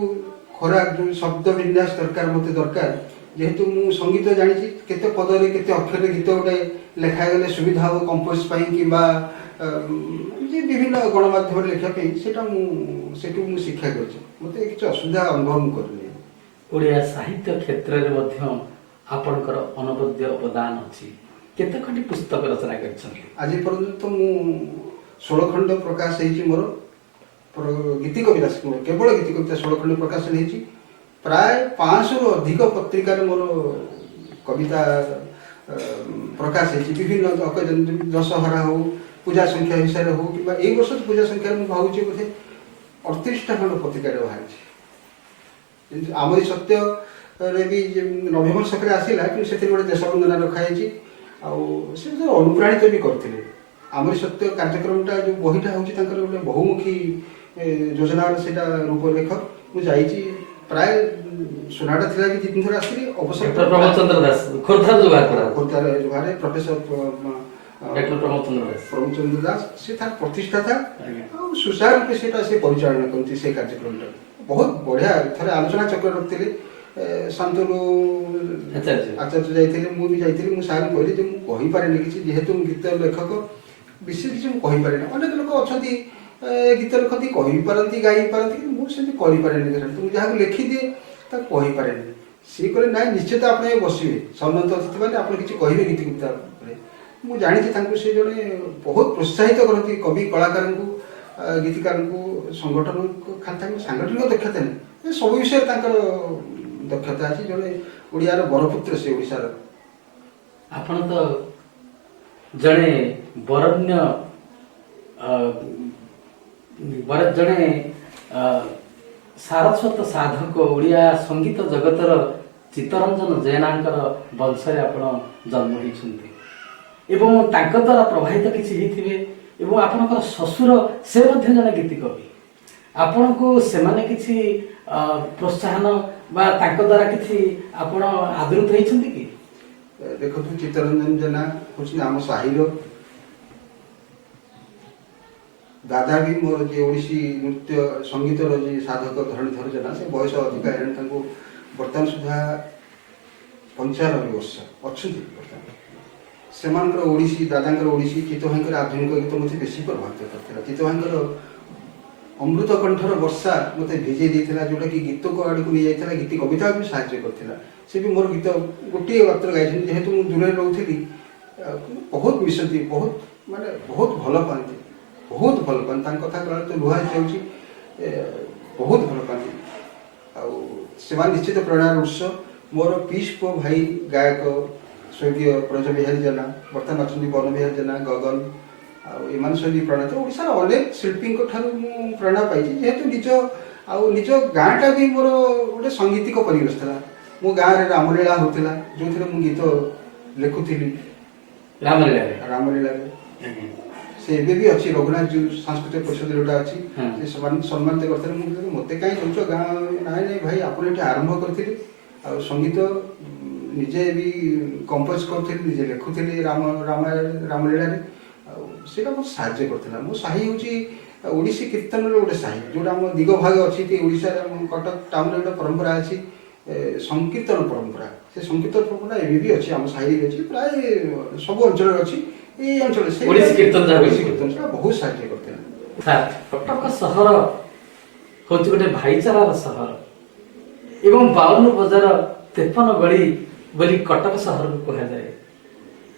खराब जो शब्द विन्यास दरकार मत दरकार जेहेतु मु संगीत जानी केते पदरे केते अक्षर गीत गोटे लेखागले सुविधा हो कंपोज कि विभिन्न गणमाध्यम लिखापी से शिक्षा कर मत किसी असुविधा अनुभव करनी ओडिया साहित्य क्षेत्र में मध्य आपणकर अनवद्य अवदान अच्छी केते खंडी पुस्तक रचना करिसंती आज पर्यंत मु 16 खंड प्रकाश होती मोर गीति कविता केवल गीति कविता 16 खंड प्रकाश होती प्राय 500 रु अधिक पत्रिका मोर कविता प्रकाश होती विभिन्न दशहरा हो पूजा संख्या हिसाब हो कि यही वर्ष तो पूजा संख्या मुझे भावुँ बोधे 38टा खंड पत्रिका बाहरी आमरी सत्य रे भी नवेम्बर सखरे आसला कि से गोटे देशवंदना रखाई अनुप्राणित भी करते आमरी सत्य कार्यक्रमटा जो बहीटा हूँ गोटे बहुमुखी योजना से रूपरेख मुझे प्राय सुनाटा थी भी 2-3 थर आसली अवसर प्रमोदचंद्र दास खोर्धा खोर्धार प्रोफेसर डॉक्टर प्रमोदचंद्र दास से तार प्रतिष्ठा था सुचारू रूपे से परिचालना करती से कार्यक्रमटा बहुत बढ़िया थे आलोचना चक्र रखते शांतनु आचार्य जाइए मुझे जाइए मुझे सार कहली जो मुझे पारे कि जेहेतु गीत लेखक विशेष किसी मुझे अनेक लोक अच्छा गीत लिखती कहीपारती गाई पारती मुझे करें तुम जहाँ लिखी दिए कहीपे सी कहे ना निश्चित आप बसवे सन्नत अतिथि मैंने आप किसी कहे गीत कविता मुझे जानी से जड़े बहुत प्रोत्साहित करती कवि कलाकार को गीतिकार को संगठन खाली सांगठनिक दक्षता नहीं सब विषय दक्षता अच्छी जड़े ओडियार बरपुत्र से ओडिशार आपण तो जड़े बरण्य जड़े सारस्वत साधक ओडिया संगीत जगतर चित्तरंजन जैनांकर वंशरे आपण जन्म होइछन्ति एवं तांक द्वारा प्रभावित किसी होइथिबे एवं आपणकर ससुर से मध्य जड़े गीति कवि आपण को सेमाने किसी प्रोत्साहन बा तांक द्वारा किसी आपण आदृत होइछन्ति कि देखो चित्तरंजन जेना होछि आम साहिर दादा भी मोर जे ओडिसी नृत्य संगीतर जे साधक धरणीधर जेना से बयस अधिक है बर्तमान सुधा 95 वर्ष अच्छा सेमानकर ओडिसी दादांकर ओडिसी चित्त भाईंकर आधुनिक गीत मुझे बेसी प्रभावित करता चित्त भाईंकर अमृत कंठर वर्षा मत भिजे देता जोटा कि गीत को आड़ को नहीं जाता गीत कविता भी साहाଯ୍य करता से भी मोर गीत गोटे मात्र गाई जेहेतु मुझे दूर रोली बहुत मिशंती बहुत माने बहुत भल पाती बहुत भल पाती कथा कला तो लुहा जाऊँगी बहुत भल पाती से निश्चित प्रेरणार उत्स मोर पीस पो भाई गायक स्वर्गीय ब्रज बिहारी जेना बर्तमान अच्छा बन बिहारी जेना गगन आम सब प्रणीत ओडार अनेक शिल्पी प्रेरणा पाई जेहेतु निज गाँटा भी मोर गोटे संगीतिक परिवेश था मो गाँव में रामलीला होता जो थे मुझे गीत लिखुली रामलीला से एबे भी अच्छी रघुनाथ जी सांस्कृतिक परिषद जोटा अच्छी सम्मानित करते मत कहीं जाऊँ गाँव ना ना भाई आप आरंभ करते संगीत निजे भी कंपोज करी निजे लिखुली रामलीला से बहुत साहय करता मो साही हूँ ओडिसी कीर्तन गोटे साही जोटा आम दिग भाग अच्छी कटक टाउन गोटे परंपरा अच्छी संकीर्तन परंपरा से संकीर्तन परंपरा एवं भी अच्छी आम साही अच्छी प्राय सब अंचल अच्छी ये अंचल से कीर्तन बहुत साहय करते कटक सहर हूँ गोटे भाईचारार सहर एवं 52 बजार 53 गली बोली कटक सहर को कहा जाए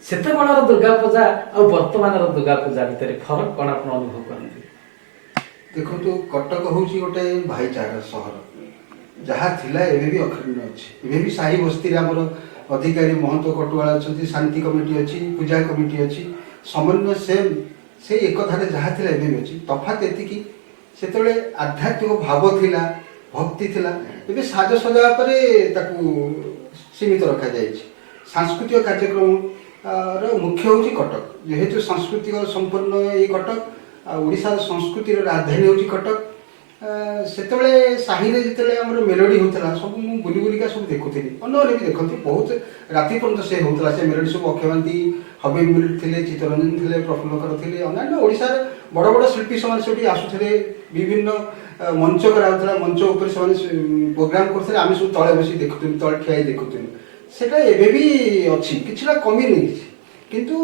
सेतेबेलार दुर्गा पूजा और वर्तमान दुर्गा पूजा भितर फरक कौन आप अनुभव करते देखो तो कटक हूँ गोटे भाईचारा सहर जहाँ थिला एबे भी अखंड अच्छी एबे भी साही बस्ती आमर अधिकारी महंत कटुआला अच्छा शांति कमिटी अच्छी पूजा कमिटी अच्छी समन्वय सेम से एक धारे जहाँ थिला एबे भी अच्छी तफात एतिकी सेतबेले आध्यात्मिक भाव थिला भक्ति थिला एबे साजसजा परे ताकू सीमित रखा जाए सांस्कृतिक कार्यक्रम मुख्य हूँ कटक जेहेतु सांस्कृतिक संपन्न ये कटक ओडिशार संस्कृतिर राजधानी हूँ कटक ସେତେବେଳେ ସାହିରେ ଯେତେବେଳେ ଆମର ମେଲୋଡି ହେଉଥିଲା ସବୁ ମୁଁ ବୁଲି ବୁଲିକା ସବୁ ଦେଖୁଥିଲି, ଅନ୍ୟମାନେ ବି ଦେଖନ୍ତି, ବହୁତ ରାତି ପର୍ଯ୍ୟନ୍ତ ସେ ହେଉଥିଲା ସେ ମେଲୋଡି ସବୁ। ଅକ୍ଷୟ ମହାନ୍ତି, ହବିବ ମିଲ୍ ଥିଲେ, ଚିତ୍ତରଞ୍ଜନ ଥିଲେ, ପ୍ରଫୁଲ୍ଲକର ଥିଲେ, ଅନ୍ୟାନ୍ୟ ଓଡ଼ିଶାର ବଡ଼ ବଡ଼ ଶିଳ୍ପୀ ସେମାନେ ସେଠି ଆସୁଥିଲେ। ବିଭିନ୍ନ ମଞ୍ଚ କରାଯାଉଥିଲା, ମଞ୍ଚ ଉପରେ ସେମାନେ ପ୍ରୋଗ୍ରାମ କରୁଥିଲେ, ଆମେ ସବୁ ତଳେ ବସି ଦେଖୁଥିଲୁ, ତଳେ ଠିଆ ହେଇ ଦେଖୁଥିଲୁ। ସେଇଟା ଏବେ ବି ଅଛି, କିଛିଟା କମିନି କିଛି, କିନ୍ତୁ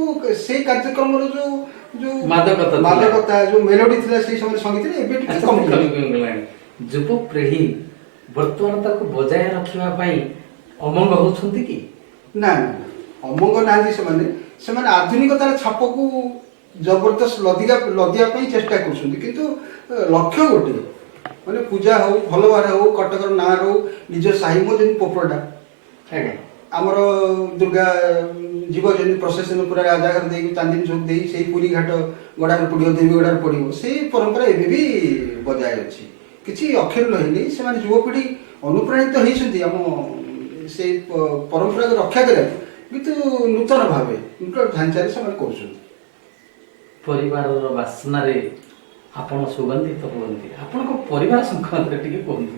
ସେଇ କାର୍ଯ୍ୟକ୍ରମର ଯୋଉ ଯୋଉ ମାଦକତା ଯୋଉ ମେଲୋଡି ଥିଲା ସେଇ ସମୟରେ ସଙ୍ଗୀତରେ ଏବେ ଟିକେ କମିଗଲାଣି। ଯୁବପିଢ଼ି ବର୍ତ୍ତମାନ ତାକୁ ବଜାୟ ରଖିବା ପାଇଁ ଅମଙ୍ଗ ହଉଛନ୍ତି କି? ନା ନା, ଅମଙ୍ଗ ନାହାନ୍ତି ସେମାନେ। ସେମାନେ ଆଧୁନିକତାର ଛାପକୁ ଜବରଦସ୍ତ ଲଦିବା ପାଇଁ ଚେଷ୍ଟା କରୁଛନ୍ତି, କିନ୍ତୁ ଲକ୍ଷ୍ୟ ଗୋଟିଏ, ମାନେ ପୂଜା ହଉ, ଭଲ ବାର ହଉ, କଟକର ନାଁ ହଉ, ନିଜ ସାହି, ମୋ ଯେମିତି ପୋପଡ଼ଟା ଆମର ଦୁର୍ଗା ଯିବ ଯେମିତି ପ୍ରସେସନ ପୁରା ରାଜାଘର ଦେଇକି ଚାନ୍ଦିନୀ ଚୌକ ଦେଇ ସେଇ ପୁରୀ ଘାଟ ଗଡ଼ାରେ ପଡ଼ିବ, ଦେବୀ ଗଡ଼ାରେ ପଡ଼ିବ, ସେଇ ପରମ୍ପରା ଏବେ ବି ବଜାୟ ଅଛି, କିଛି ଅକ୍ଷୁର୍ଣ୍ଣ ହେଇନି। ସେମାନେ ଯୁବପିଢ଼ି ଅନୁପ୍ରାଣିତ ହେଇଛନ୍ତି ଆମ ସେଇ ପରମ୍ପରାକୁ ରକ୍ଷା କରିବା, କିନ୍ତୁ ନୂତନ ଭାବେ ନୂତନ ଢାଞ୍ଚାରେ ସେମାନେ କରୁଛନ୍ତି। ପରିବାରର ବାସ୍ନାରେ ଆପଣ ସୁଗନ୍ଧିତ ହୁଅନ୍ତି। ଆପଣଙ୍କ ପରିବାର ସଂକ୍ରାନ୍ତରେ ଟିକେ କୁହନ୍ତୁ।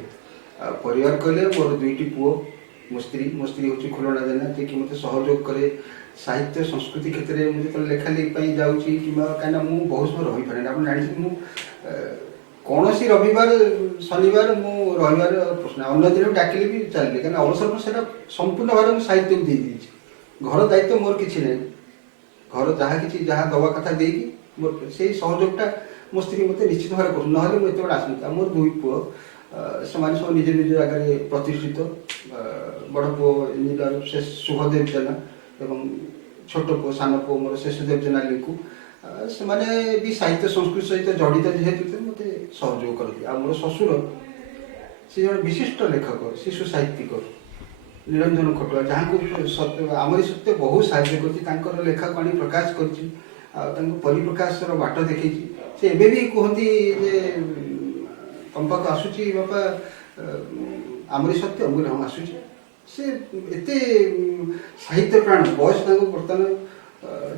ପରିବାର କହିଲେ ମୋର 2ଟି ପୁଅ, ମୋ ସ୍ତ୍ରୀ ହେଉଛି ଖୁଲଣା ଜେନା, ଯିଏକି ମୋତେ ସହଯୋଗ କରେ ସାହିତ୍ୟ ସଂସ୍କୃତି କ୍ଷେତ୍ରରେ। ମୁଁ ଯେତେବେଳେ ଲେଖାଲେଖି ପାଇଁ ଯାଉଛି କିମ୍ବା କାହିଁକିନା ମୁଁ ବହୁତ ସମୟ ରହିପାରେନି, ଆପଣ ଜାଣିଛନ୍ତି ମୁଁ କୌଣସି ରବିବାର ଶନିବାର ମୁଁ ରହିବାର ପ୍ରଶ୍ନ, ଅନ୍ୟ ଦିନ ଡାକିଲେ ବି ଚାଲିଲେ, କାହିଁକିନା ଅବସର ସେଇଟା ସମ୍ପୂର୍ଣ୍ଣ ଭାବରେ ମୁଁ ସାହିତ୍ୟକୁ ଦେଇଦେଇଛି। ଘର ଦାୟିତ୍ୱ ମୋର କିଛି ନାହିଁ, ଘର ଯାହା କିଛି ଯାହା ଦେବା କଥା ଦେଇକି ମୋର ସେଇ ସହଯୋଗଟା ମୋ ସ୍ତ୍ରୀ ମୋତେ ନିଶ୍ଚିତ ଭାବରେ କରୁଛି, ନହେଲେ ମୁଁ ଏତେବେଳେ ଆସିନଥିଲି। ମୋର 2 ପୁଅ, ସେମାନେ ସବୁ ନିଜ ନିଜ ଜାଗାରେ ପ୍ରତିଷ୍ଠିତ। ବଡ଼ ପୁଅ ଇଞ୍ଜିନିୟର ସେ ଶୁଭଦେବ ଜେନା, ଏବଂ ଛୋଟ ପୁଅ ସାନ ପୁଅ ମୋର ଶେଷଦେବ ଜେନା ଲିଙ୍କୁ। ସେମାନେ ବି ସାହିତ୍ୟ ସଂସ୍କୃତି ସହିତ ଜଡ଼ିତ ଯେହେତୁ ମୋତେ ସହଯୋଗ କରନ୍ତି। ଆଉ ମୋର ଶ୍ୱଶୁର, ସେ ଜଣେ ବିଶିଷ୍ଟ ଲେଖକ, ଶିଶୁ ସାହିତ୍ୟିକ ନିରଞ୍ଜନ ଖଟୁଆ, ଯାହାଙ୍କୁ ଆମରି ସତ୍ୟ ବହୁତ ସାହାଯ୍ୟ କରିଛି, ତାଙ୍କର ଲେଖାକୁ ଆଣି ପ୍ରକାଶ କରିଛି, ଆଉ ତାଙ୍କୁ ପରିପ୍ରକାଶର ବାଟ ଦେଖେଇଛି। ସେ ଏବେ ବି କୁହନ୍ତି ଯେ ତମ ପାଖକୁ ଆସୁଛି ବାପା ଆମରି ସତ୍ୟ, ମୁଁ ହଁ ଆସୁଛି। ସେ ଏତେ ସାହିତ୍ୟ ପ୍ରାଣ, ବୟସ ତାଙ୍କୁ ବର୍ତ୍ତମାନ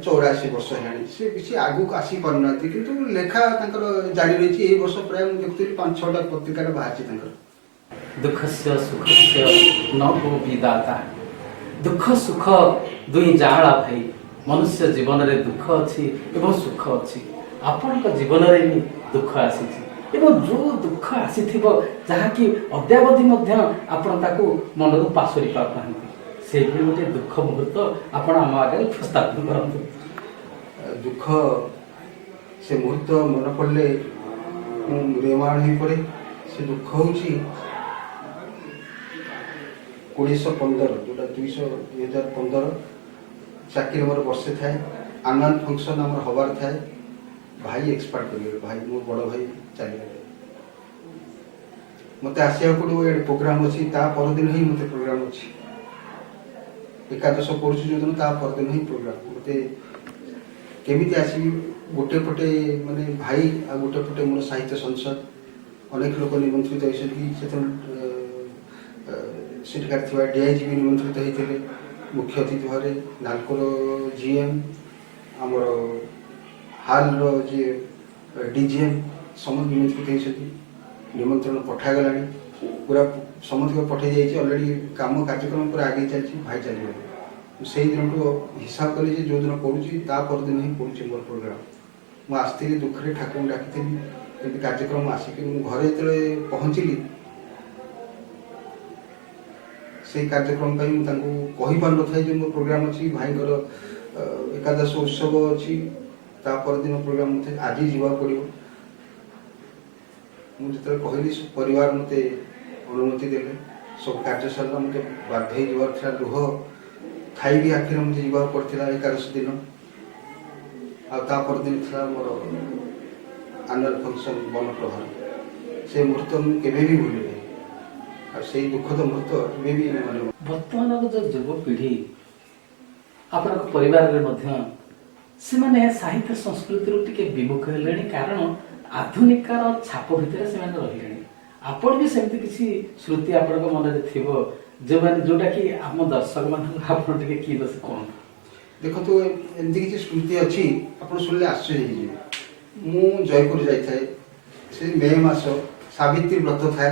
84 ବର୍ଷ ହେଲାଣି, ସେ କିଛି ଆଗକୁ ଆସିପାରୁନାହାନ୍ତି, କିନ୍ତୁ ଲେଖା ତାଙ୍କର ଜାରି ରହିଛି। ଏଇ ବର୍ଷ ପ୍ରାୟ ମୁଁ ଦେଖୁଥିଲି 5-6ଟା ପତ୍ରିକାରେ ବାହାରିଛି ତାଙ୍କର। ଦୁଃଖସ୍ୟ ସୁଖସ୍ୟ ନ କୋପି ଦାତା। ଦୁଃଖ ସୁଖ ଦୁଇ ଜାଆଁଳା ଭାଇ। ମନୁଷ୍ୟ ଜୀବନରେ ଦୁଃଖ ଅଛି ଏବଂ ସୁଖ ଅଛି। ଆପଣଙ୍କ ଜୀବନରେ ବି ଦୁଃଖ ଆସିଛି, ଏବଂ ଯେଉଁ ଦୁଃଖ ଆସିଥିବ ଯାହାକି ଅଦ୍ୟାବଧି ମଧ୍ୟ ଆପଣ ତାକୁ ମନରୁ ପାସୋରି ପାରୁନାହାନ୍ତି, ସେଇଭଳି ଗୋଟିଏ ଦୁଃଖ ମୁହୂର୍ତ୍ତ ଆପଣ ଆମ ଆଗରେ ଉପସ୍ଥାପନ କରନ୍ତୁ। ଦୁଃଖ ସେ ମୁହୂର୍ତ୍ତ ମନେ ପଡ଼ିଲେ ମୁଁ ମ୍ରିୟମାଣ ହୋଇପଡ଼େ। ସେ ଦୁଃଖ ହେଉଛି 1915, ଯେଉଁଟା 2015 ଚାକିରି ମୋର ବର୍ଷେ ଥାଏ, ଆନୁଆଲ୍ ଫଙ୍କସନ୍ ଆମର ହେବାର ଥାଏ। ଭାଇ ଏକ୍ସପାର୍ଟ କରିଗଲେ, ଭାଇ ମୋ ବଡ଼ ଭାଇ ଚାଲିଗଲେ। ମୋତେ ଆସିବାକୁ ପଡ଼ିବ, ଏଠି ପ୍ରୋଗ୍ରାମ୍ ଅଛି, ତା ପରଦିନ ହିଁ ମୋତେ ପ୍ରୋଗ୍ରାମ୍ ଅଛି। ଏକାଦଶ ପଡ଼ୁଛି ଯେଉଁଦିନ ତା ପରଦିନ ହିଁ ପ୍ରୋଗ୍ରାମ୍। ମୋତେ କେମିତି ଆସିବି? ଗୋଟେ ପଟେ ମାନେ ଭାଇ, ଆଉ ଗୋଟେ ପଟେ ମୋର ସାହିତ୍ୟ ସଂସଦ, ଅନେକ ଲୋକ ନିମନ୍ତ୍ରିତ ହୋଇଛନ୍ତି। ସେତେବେଳେ ସେଠିକାର ଥିବା DIG ବି ନିମନ୍ତ୍ରିତ ହୋଇଥିଲେ ମୁଖ୍ୟ ଅତିଥି ଭାବରେ, ନାଲକୋର GM, ଆମର ହାଲ୍ର ଯିଏ DGM, ସମସ୍ତେ ନିମନ୍ତ୍ରିତ ହୋଇଛନ୍ତି। ନିମନ୍ତ୍ରଣ ପଠାଗଲାଣି, ପୁରା ସମସ୍ତଙ୍କୁ ପଠାଇ ଯାଇଛି ଅଲରେଡ଼ି। କାମ କାର୍ଯ୍ୟକ୍ରମ ପୁରା ଆଗେଇ ଚାଲିଛି। ଭାଇ ଚାଲିଗଲେ। ମୁଁ ସେଇ ଦିନଠୁ ହିସାବ କଲି ଯେ ଯେଉଁଦିନ ପଡ଼ୁଛି ତା ପରଦିନ ହିଁ ପଡ଼ୁଛି ମୋର ପ୍ରୋଗ୍ରାମ୍। ମୁଁ ଆସିଥିଲି ଦୁଃଖରେ, ଠାକୁରଙ୍କୁ ଡାକିଥିଲି, କିନ୍ତୁ କାର୍ଯ୍ୟକ୍ରମ ଆସିକି ମୁଁ ଘରେ ଯେତେବେଳେ ପହଞ୍ଚିଲି, ସେଇ କାର୍ଯ୍ୟକ୍ରମ ପାଇଁ ମୁଁ ତାଙ୍କୁ କହିପାରୁନଥାଏ ଯେ ମୋ ପ୍ରୋଗ୍ରାମ୍ ଅଛି, ଭାଇଙ୍କର ଏକାଦଶ ଉତ୍ସବ ଅଛି, ତା ପରଦିନ ପ୍ରୋଗ୍ରାମ୍ ମୋତେ ଆଜି ଯିବାକୁ ପଡ଼ିବ। ମୁଁ ଯେତେବେଳେ କହିଲି ପରିବାର ମୋତେ ଅନୁମତି ଦେଲେ, ସବୁ କାର୍ଯ୍ୟ ସାରିଲା, ମୋତେ ବାଧ୍ୟ ହେଇ ଯିବାର ଥିଲା। ଲୁହ ଖାଇବି ଆଖିରେ ମୋତେ ଯିବାକୁ ପଡ଼ିଥିଲା ଏକାଦଶ ଦିନ। ଆଉ ତା ପରଦିନ ଥିଲା ମୋର ଆନୁଆଲ୍ ଫଙ୍କସନ୍ ବନପ୍ରଭାର। ସେ ମୁହୂର୍ତ୍ତ ମୁଁ କେବେ ବି ଭୁଲି ନାହିଁ, ଆଉ ସେଇ ଦୁଃଖଦ ମୁହୂର୍ତ୍ତ ଏବେ ବି ମନେ। ବର୍ତ୍ତମାନର ଯେଉଁ ଯୁବପିଢ଼ି ଆପଣଙ୍କ ପରିବାରରେ ମଧ୍ୟ ସେମାନେ ସାହିତ୍ୟ ସଂସ୍କୃତିରୁ ଟିକେ ବିମୁଖ ହେଲେଣି, କାରଣ ଆଧୁନିକାର ଛାପ ଭିତରେ ସେମାନେ ରହିଲେଣି। ଆପଣ ବି ସେମିତି କିଛି ସ୍ମୃତି ଆପଣଙ୍କ ମନରେ ଥିବ ଯେଉଁଟାକି ଆମ ଦର୍ଶକମାନଙ୍କୁ ଆପଣ ଟିକେ କି ଦୋଷ କୁହନ୍ତୁ। ଦେଖନ୍ତୁ, ଏମିତି କିଛି ସ୍ମୃତି ଅଛି, ଆପଣ ଶୁଣିଲେ ଆଶ୍ଚର୍ଯ୍ୟ ହେଇଯିବେ। ମୁଁ ଜୟପୁର ଯାଇଥାଏ, ସେ ମେ ମାସ, ସାବିତ୍ରୀ ବ୍ରତ ଥାଏ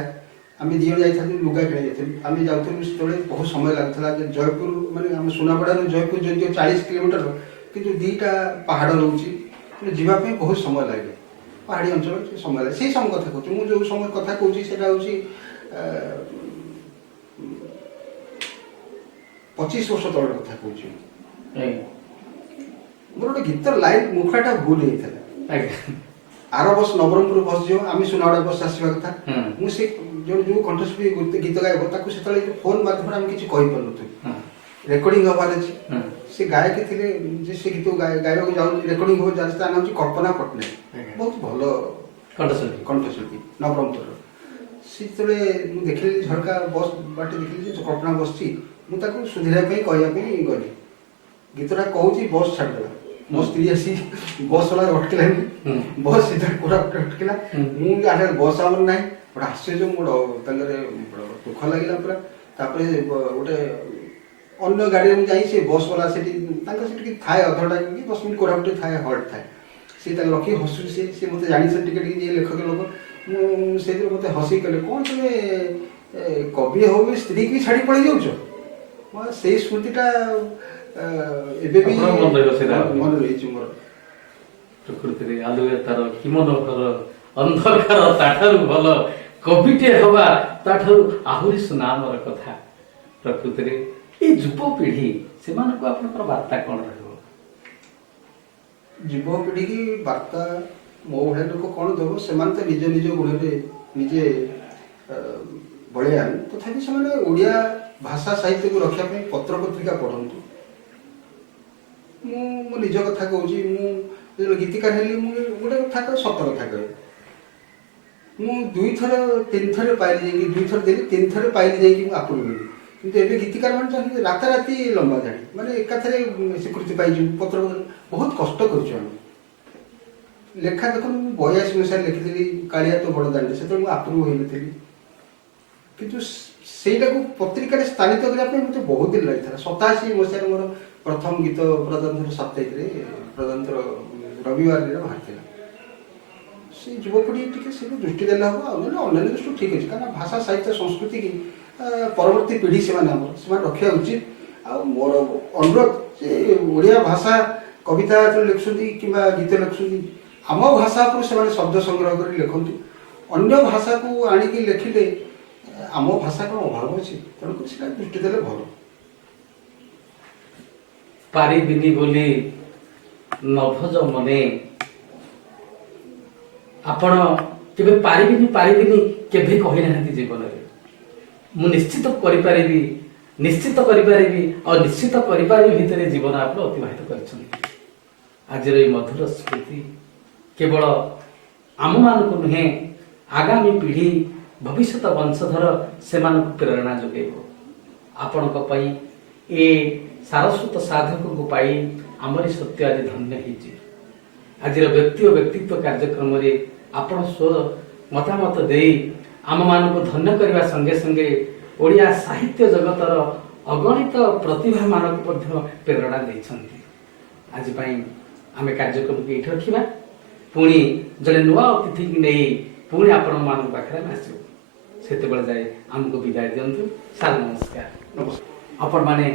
ଆମେ ଦୁଇ ଜଣ ଯାଇଥାନ୍ତୁ ଲୁଗା କିଣା ଯାଇଥିଲୁ ଆମେ ଯାଉଥିଲୁ ସେତେବେଳେ ବହୁତ ସମୟ ଲାଗୁଥିଲା ଯେ ଜୟପୁର ମାନେ ଆମ ସୁନାପଡ଼ାରୁ ଜୟପୁର ଯଦିଓ 40 କିଲୋମିଟର କିନ୍ତୁ ଦୁଇଟା ପାହାଡ଼ ରହୁଛି ଯିବା ପାଇଁ ବହୁତ ସମୟ ଲାଗେ ପାହାଡ଼ି ଅଞ୍ଚଳ ସେ ସମୟ ଲାଗେ ସେଇ ସମୟ କଥା କହୁଛି ମୁଁ ଯେଉଁ ସମୟ କଥା କହୁଛି ସେଇଟା ହେଉଛି 25 ବର୍ଷ ତଳର କଥା କହୁଛି ମୋର ଗୋଟେ ଗୀତର ଲାଇନ୍ ମୁଖାଟା ଭୁଲ ହେଇଥିଲା ଆର ବସ୍ ନବରଙ୍ଗପୁର ବସ୍ ଯିବ ଆମେ ସୁନାପଡ଼ା ବସ୍ ଆସିବା କଥା ମୁଁ ସେ ଯେଉଁ କଣ୍ଠଶିଳ୍ପୀ ଗୀତ ଗାଇବ ତାକୁ ସେତେବେଳେ ଫୋନ୍ ମାଧ୍ୟମରେ ଆମେ କିଛି କହିପାରୁନଥିଲୁ ରେକର୍ଡିଂ ହବାର ଅଛି ସେ ଗାୟକ ଥିଲେ ଯେ ସେ ଗୀତ ଗାଇବାକୁ ଯାଉଛି ରେକର୍ଡିଂ ହବ ଯାହାର ତା ନାଁ ହେଉଛି କଳ୍ପନା ପଟ୍ଟନାୟକ ବହୁତ ଭଲ କଣ୍ଠଶିଳ୍ପୀ ନବରଙ୍ଗପୁରର ସେ ଯେତେବେଳେ ମୁଁ ଦେଖିଲି ଝରକା ବସ୍ ବାଟେ ଦେଖିଲି ଯେ କଳ୍ପନା ବସିଛି ମୁଁ ତାକୁ ସୁଧାରିବା ପାଇଁ କହିବା ପାଇଁ ଗଲି ଗୀତଟା କହୁଛି ବସ୍ ଛାଡ଼ିଦେଲା ମୋ ସ୍ତ୍ରୀ ଆସି ବସ୍ ବାଲା ଅଟକିଲାନି ବସ୍ ସିଧା କୋରାପୁଟ ଅଟକିଲା ମୁଁ ବସ୍ ଆମର ନାହିଁ ଗୋଟେ ଆଶ୍ଚର୍ଯ୍ୟ ମୋର ତାଙ୍କର ଦୁଃଖ ଲାଗିଲା ପୁରା ତାପରେ ଗୋଟେ ଅନ୍ୟ ଗାଡ଼ିରେ ମୁଁ ଯାଇ ସେ ବସ୍ ବାଲା ସେଠି ତାଙ୍କର ସେଠି ଥାଏ ଅଧଘଣ୍ଟା କି 10 ମିନିଟ୍ କୋରାପୁଟରେ ଥାଏ ହଲ୍ଟ ଥାଏ ସେ ତାକୁ ରଖି ହସୁଛି ସେ ମୋତେ ଜାଣିଛନ୍ତି ଟିକେ ଟିକେ ଯିଏ ଲେଖକ ଲୋକ ମୁଁ ସେଇଥିରେ ମୋତେ ହସି କଲେ କ'ଣ ତୁମେ କବି ହଉ ବି ସ୍ତ୍ରୀକି ଛାଡ଼ି ପଳେଇ ଯାଉଛ ସେଇ ସ୍ମୃତିଟା ଏବେ ବି ମନେ ରହିଛି ମୋର ପ୍ରକୃତିରେ ଆଲୁଏ ତାର କି ମନୋହର ଅନ୍ଧକାର ତାଠାରୁ ଭଲ କବିଟେ ହବା ତାଠାରୁ ଆହୁରି ସୁନାମର କଥା ପ୍ରକୃତିରେ এই ଯୁବପିଢ଼ି ସେମାନଙ୍କୁ ଆପଣଙ୍କର ବାର୍ତ୍ତା କ'ଣ ରହିବ ଯୁବପିଢ଼ି କି ବାର୍ତ୍ତା ମୋ ଭଳିଆ ଲୋକ କ'ଣ ଦେବ ସେମାନେ ତ ନିଜ ନିଜ ଗୁଣରେ ନିଜେ ବଳିଆନ ତଥାପି ସେମାନେ ଓଡ଼ିଆ ଭାଷା ସାହିତ୍ୟକୁ ରଖିବା ପାଇଁ ପତ୍ର ପତ୍ରିକା ପଢ଼ନ୍ତୁ ମୁଁ ମୋ ନିଜ କଥା କହୁଛି ମୁଁ ଯେତେବେଳେ ଗୀତିକାର ହେଲି ମୁଁ ଗୋଟେ କଥା ସତ କଥା କହିବି ମୁଁ 2 ଥର 3 ଥର ପାଇଲି ଯାଇକି 2 ଥର ଦେଲି 3 ଥର ପାଇଲି ଯାଇକି ମୁଁ ଆପ୍ରୁଭ୍ ହେଲି କିନ୍ତୁ ଏବେ ଗୀତିକାର ମାନେ ଚାହୁଁଛନ୍ତି ରାତାରାତି ଲମ୍ବା ଜାଣି ମାନେ ଏକାଥରେ ସ୍ୱୀକୃତି ପାଇଛୁ ପତ୍ର ବହୁତ କଷ୍ଟ କରିଛୁ ଆମେ ଲେଖା ଦେଖନ୍ତୁ ମୁଁ 82 ମସିହାରେ ଲେଖିଥିଲି କାଳିଆ ତ ବଡ଼ ଦାଣ୍ଡ ସେତେବେଳେ ମୁଁ ଆପ୍ରୁଭ୍ ହେଇନଥିଲି କିନ୍ତୁ ସେଇଟାକୁ ପତ୍ରିକାରେ ସ୍ଥାନିତ କରିବା ପାଇଁ ମୋତେ ବହୁତ ଦିନ ଲାଗିଥିଲା 87 ମସିହାରେ ମୋର ପ୍ରଥମ ଗୀତ ପ୍ରଧାନଥର ସାପ୍ତାହିକରେ ପ୍ରଧାନଥର ରବିବାର ଦିନ ବାହାରିଥିଲା ସେ ଯୁବପିଢ଼ି ଟିକେ ସେକୁ ଦୃଷ୍ଟି ଦେଲେ ହେବ ଆଉ ନହେଲେ ଅନ୍ୟାନ୍ୟ ଦୃଷ୍ଟି ଠିକ୍ ଅଛି କାରଣ ଭାଷା ସାହିତ୍ୟ ସଂସ୍କୃତି କି ପରବର୍ତ୍ତୀ ପିଢ଼ି ସେମାନେ ରଖିବା ଉଚିତ ଆଉ ମୋର ଅନୁରୋଧ ଯେ ଓଡ଼ିଆ ଭାଷା କବିତା ଲେଖୁଛନ୍ତି କିମ୍ବା ଗୀତ ଲେଖୁଛନ୍ତି ଆମ ଭାଷା ଉପରେ ସେମାନେ ଶବ୍ଦ ସଂଗ୍ରହ କରି ଲେଖନ୍ତୁ ଅନ୍ୟ ଭାଷାକୁ ଆଣିକି ଲେଖିଲେ ଆମ ଭାଷା କ'ଣ ଅଭାବ ଅଛି ତେଣୁକରି ସେଟା ଦୃଷ୍ଟି ଦେଲେ ଭଲ ପାରିବିନି ବୋଲି ନଭଜ ମନେ ଆପଣ କେବେ ପାରିବିନି କେବେ କହିନାହାନ୍ତି ଜୀବନରେ ମୁଁ ନିଶ୍ଚିତ କରିପାରିବି ଆଉ ନିଶ୍ଚିତ କରିପାରିବି ଭିତରେ ଜୀବନ ଆପଣ ଅତିବାହିତ କରିଛନ୍ତି ଆଜିର ଏହି ମଧୁର ସ୍ମୃତି କେବଳ ଆମମାନଙ୍କୁ ନୁହେଁ ଆଗାମୀ ପିଢ଼ି ଭବିଷ୍ୟତ ବଂଶଧର ସେମାନଙ୍କୁ ପ୍ରେରଣା ଯୋଗାଇବ ଆପଣଙ୍କ ପାଇଁ ଏ ସାରସ୍ୱତ ସାଧକଙ୍କୁ ପାଇ ଆମରି ସତ୍ୟ ଆଜି ଧନ୍ୟ ହେଇଛି ଆଜିର ବ୍ୟକ୍ତି ଓ ବ୍ୟକ୍ତିତ୍ୱ କାର୍ଯ୍ୟକ୍ରମରେ ଆପଣ ସ୍ୱ ମତାମତ ଦେଇ ଆମମାନଙ୍କୁ ଧନ୍ୟ କରିବା ସଙ୍ଗେ ସଙ୍ଗେ ଓଡ଼ିଆ ସାହିତ୍ୟ ଜଗତର ଅଗଣିତ ପ୍ରତିଭାମାନଙ୍କୁ ମଧ୍ୟ ପ୍ରେରଣା ଦେଇଛନ୍ତି ଆଜି ପାଇଁ ଆମେ କାର୍ଯ୍ୟକ୍ରମକୁ ଏଇଠି ରଖିବା ପୁଣି ଜଣେ ନୂଆ ଅତିଥିକି ନେଇ ପୁଣି ଆପଣମାନଙ୍କ ପାଖରେ ଆମେ ଆସିବୁ ସେତେବେଳେ ଯାଏ ଆମକୁ ବିଦାୟ ଦିଅନ୍ତୁ ସାର୍ ନମସ୍କାର ଆପଣମାନେ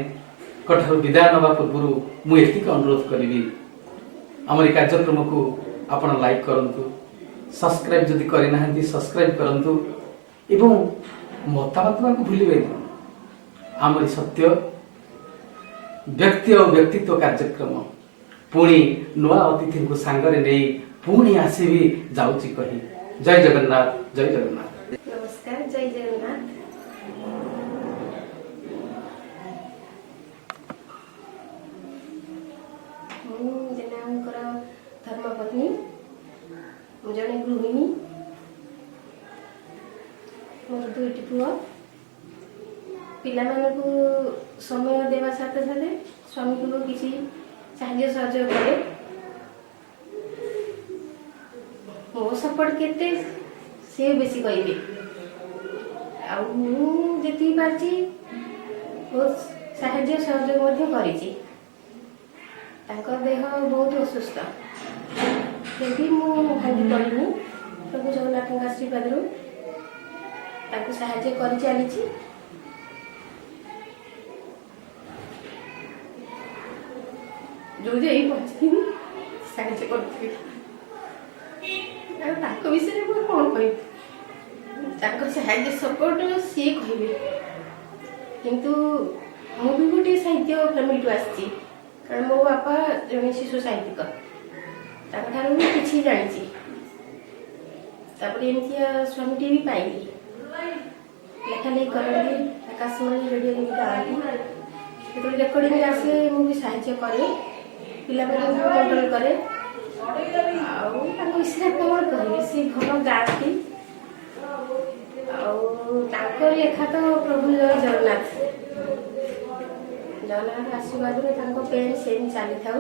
ଠାରୁ ବିଦାୟ ନେବା ପୂର୍ବରୁ ମୁଁ ଏତିକି ଅନୁରୋଧ କରିବି ଆମର ଏ କାର୍ଯ୍ୟକ୍ରମକୁ ଆପଣ ଲାଇକ୍ କରନ୍ତୁ ସବସ୍କ୍ରାଇବ୍ ଯଦି କରିନାହାନ୍ତି ସବସ୍କ୍ରାଇବ୍ କରନ୍ତୁ ଏବଂ ମତାମତ ଦେବାକୁ ଭୁଲିବେନି ଆମରି ସତ୍ୟ ବ୍ୟକ୍ତି ଓ ବ୍ୟକ୍ତିତ୍ୱ କାର୍ଯ୍ୟକ୍ରମ ପୁଣି ନୂଆ ଅତିଥିଙ୍କୁ ସାଙ୍ଗରେ ନେଇ ପୁଣି ଆସିବି ଯାଉଛି କହି ଜୟ ଜଗନ୍ନାଥ ନମସ୍କାର ଜୟ ଜଗନ୍ନାଥ ମୁଁ ଜେନାଙ୍କର ଧର୍ମପତ୍ନୀ ମୁଁ ଜଣେ ଗୃହିଣୀ ମୋର 2ଟି ପୁଅ ପିଲାମାନଙ୍କୁ ସମୟ ଦେବା ସାଥେ ସାଥେ ସ୍ୱାମୀଙ୍କୁ କିଛି ସାହାଯ୍ୟ ସହଯୋଗ କରେ ମୋ ସପୋର୍ଟ କେତେ ସେ ବେଶୀ କହିବେ ଆଉ ମୁଁ ଯେତିକି ପାରିଛି ବହୁତ ସାହାଯ୍ୟ ସହଯୋଗ ମଧ୍ୟ କରିଛି ତାଙ୍କ ଦେହ ବହୁତ ଅସୁସ୍ଥ ଫିର୍ ବି ମୁଁ ଭାଙ୍ଗି ପଡ଼ିନି ପ୍ରଭୁ ଜଗନ୍ନାଥଙ୍କ ଆଶୀର୍ବାଦରୁ ତାଙ୍କୁ ସାହାଯ୍ୟ କରି ଚାଲିଛି। ଯୋଉ ଯାଇ ପହଞ୍ଚିଥିବି ସାହାଯ୍ୟ କରୁଥିବି। ଆଉ ତାଙ୍କ ବିଷୟରେ ମୁଁ କ'ଣ କହିବି, ତାଙ୍କ ସାହାଯ୍ୟ ସପୋର୍ଟ ସିଏ କହିବେ। କିନ୍ତୁ ମୁଁ ବି ଗୋଟିଏ ସାହିତ୍ୟ ଫ୍ୟାମିଲିରୁ ଆସିଛି, କାରଣ ମୋ ବାପା ଜଣେ ଶିଶୁ ସାହିତ୍ୟିକ, ତାଙ୍କଠାରୁ ମୁଁ କିଛି ଜାଣିଛି। ତାପରେ ଏମିତିଆ ସ୍ୱାମୀଟିଏ ବି ପାଇଲି, ଲେଖାଲେଖି କରନ୍ତି, ଆକାଶବାଣୀ ରେଡ଼ିଓରେ ବି ଗାଆନ୍ତି। ଯେତେବେଳେ ରେକର୍ଡ଼ିଂ ଆସେ ମୁଁ ବି ସାହାଯ୍ୟ କରେ, ପିଲାମାନଙ୍କୁ କଣ୍ଟ୍ରୋଲ କରେ। ଆଉ ତାଙ୍କ ବିଷୟରେ କ'ଣ କହିବି, ସେ ଭଲ ଗାଆନ୍ତି। ଆଉ ତାଙ୍କ ଲେଖା ତ ପ୍ରଭୁ ଜୟ ଜଗନ୍ନାଥ, ଜଗନ୍ନାଥ ଆଶୀର୍ବାଦରେ ତାଙ୍କ ପେନ୍ ସେମିତି ଚାଲିଥାଉ,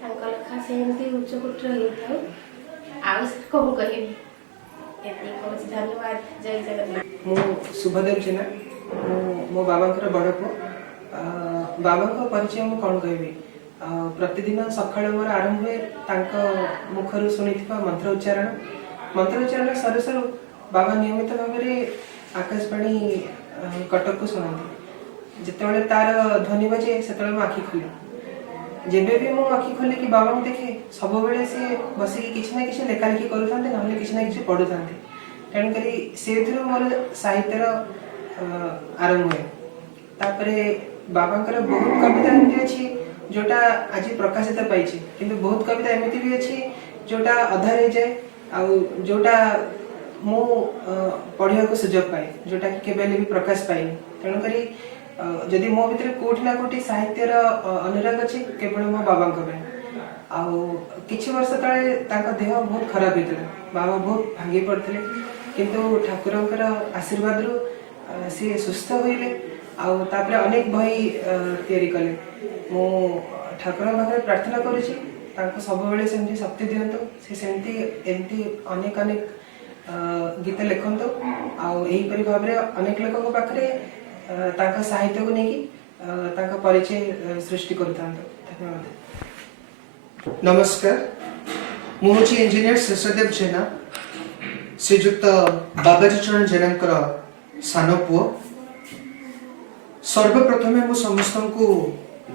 ତାଙ୍କ ଲେଖା ସେମିତି ଉଚ୍ଚକୋଟୀର ହେଇଥାଉ। ଆଉ ସେ କ'ଣ କହିବି, ଏତିକି କହୁଛି। ଧନ୍ୟବାଦ, ଜୟ ଜଗନ୍ନାଥ। ମୁଁ ଶୁଭଦେବ ଜେନା, ମୁଁ ମୋ ବାବାଙ୍କର ବଡ଼ ପୁଅ। ବାବାଙ୍କ ପରିଚୟ ମୁଁ କ'ଣ କହିବି, ପ୍ରତିଦିନ ସକାଳୁ ମୋର ଆରମ୍ଭ ହୁଏ ତାଙ୍କ ମୁଖରୁ ଶୁଣିଥିବା ମନ୍ତ୍ର ଉଚ୍ଚାରଣ ସରୁ ସରୁ ବାବା ନିୟମିତ ଭାବରେ ଆକାଶବାଣୀ କଟକକୁ ଶୁଣନ୍ତି। ଯେତେବେଳେ ତାର ଧ୍ୱନି ବାଜେ ସେତେବେଳେ ମୁଁ ଆଖି ଖୋଲେ। ଯେବେ ବି ମୁଁ ଆଖି ଖୋଲିକି ବାବାଙ୍କୁ ଦେଖେ, ସବୁବେଳେ ସେ ବସିକି କିଛି ନା କିଛି ଲେଖାଲେଖି କରୁଥାନ୍ତି, ନହେଲେ କିଛି ନା କିଛି ପଢ଼ୁଥାନ୍ତି। ତେଣୁକରି ସେଇଥିରୁ ମୋର ସାହିତ୍ୟର ଆରମ୍ଭ ହୁଏ। ତାପରେ ବାବାଙ୍କର ବହୁତ କବିତା ଏମିତି ଅଛି ଯୋଉଟା ଆଜି ପ୍ରକାଶିତ ପାଇଛି, କିନ୍ତୁ ବହୁତ କବିତା ଏମିତି ବି ଅଛି ଯୋଉଟା ଅଧା ରହିଯାଏ, ଆଉ ଯୋଉଟା ମୁଁ ପଢ଼ିବାକୁ ସୁଯୋଗ ପାଏ, ଯୋଉଟା କି କେବେ ହେଲେ ବି ପ୍ରକାଶ ପାଇନି। ତେଣୁକରି ଯଦି ମୋ ଭିତରେ କୋଉଠି ନା କୋଉଠି ସାହିତ୍ୟର ଅନୁରାଗ ଅଛି, କେବଳ ମୋ ବାବାଙ୍କ ପାଇଁ। ଆଉ କିଛି ବର୍ଷ ତଳେ ତାଙ୍କ ଦେହ ବହୁତ ଖରାପ ହେଇଥିଲା, ବାବା ବହୁତ ଭାଙ୍ଗି ପଡ଼ିଥିଲେ, କିନ୍ତୁ ଠାକୁରଙ୍କର ଆଶୀର୍ବାଦରୁ ସିଏ ସୁସ୍ଥ ହୋଇଲେ। ଆଉ ତାପରେ ଅନେକ ବହି ତିଆରି କଲେ। ମୁଁ ଠାକୁରଙ୍କ ପାଖରେ ପ୍ରାର୍ଥନା କରୁଛି ତାଙ୍କୁ ସବୁବେଳେ ସେମିତି ଶକ୍ତି ଦିଅନ୍ତୁ, ସେ ସେମିତି ଏମିତି ଅନେକ ଗୀତ ଲେଖନ୍ତୁ, ଆଉ ଏହିପରି ଭାବରେ ଅନେକ ଲୋକଙ୍କ ପାଖରେ ତାଙ୍କ ସାହିତ୍ୟକୁ ନେଇକି ତାଙ୍କ ପରିଚୟ ସୃଷ୍ଟି କରୁଥାନ୍ତୁ। ଧନ୍ୟବାଦ। ନମସ୍କାର, ମୁଁ ହେଉଛି ଇଞ୍ଜିନିୟର ଶେଷଦେବ ଜେନା, ଶ୍ରୀଯୁକ୍ତ ବାବାଜୀ ଚରଣ ଜେନାଙ୍କର ସାନ ପୁଅ। ସର୍ବପ୍ରଥମେ ମୁଁ ସମସ୍ତଙ୍କୁ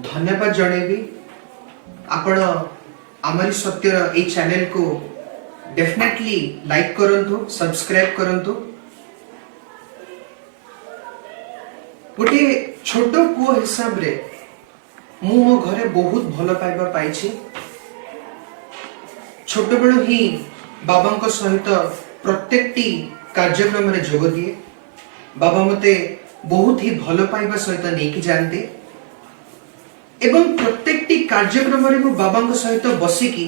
ଧନ୍ୟବାଦ ଜଣାଇବି। ଆପଣ ଆମରି ସତ୍ୟର এই ଚ୍ୟାନେଲକୁ ଡେଫିନେଟଲି ଲାଇକ୍ କରନ୍ତୁ, ସବସ୍କ୍ରାଇବ କରନ୍ତୁ। ଗୋଟିଏ ଛୋଟ ପୁଅ ହିସାବରେ ମୁଁ ମୋ ଘରେ ବହୁତ ଭଲ ପାଇବା ପାଇଛି। ଛୋଟବେଳୁ ହିଁ ବାବାଙ୍କ ସହିତ ପ୍ରତ୍ୟେକଟି କାର୍ଯ୍ୟକ୍ରମରେ ଯୋଗ ଦିଏ। ବାବା ମୋତେ ବହୁତ ହି ଭଲ ପାଇବା ସହିତ ନେଇକି ଯାଆନ୍ତି ଏବଂ ପ୍ରତ୍ୟେକଟି କାର୍ଯ୍ୟକ୍ରମରେ ମୁଁ ବାବାଙ୍କ ସହିତ ବସିକି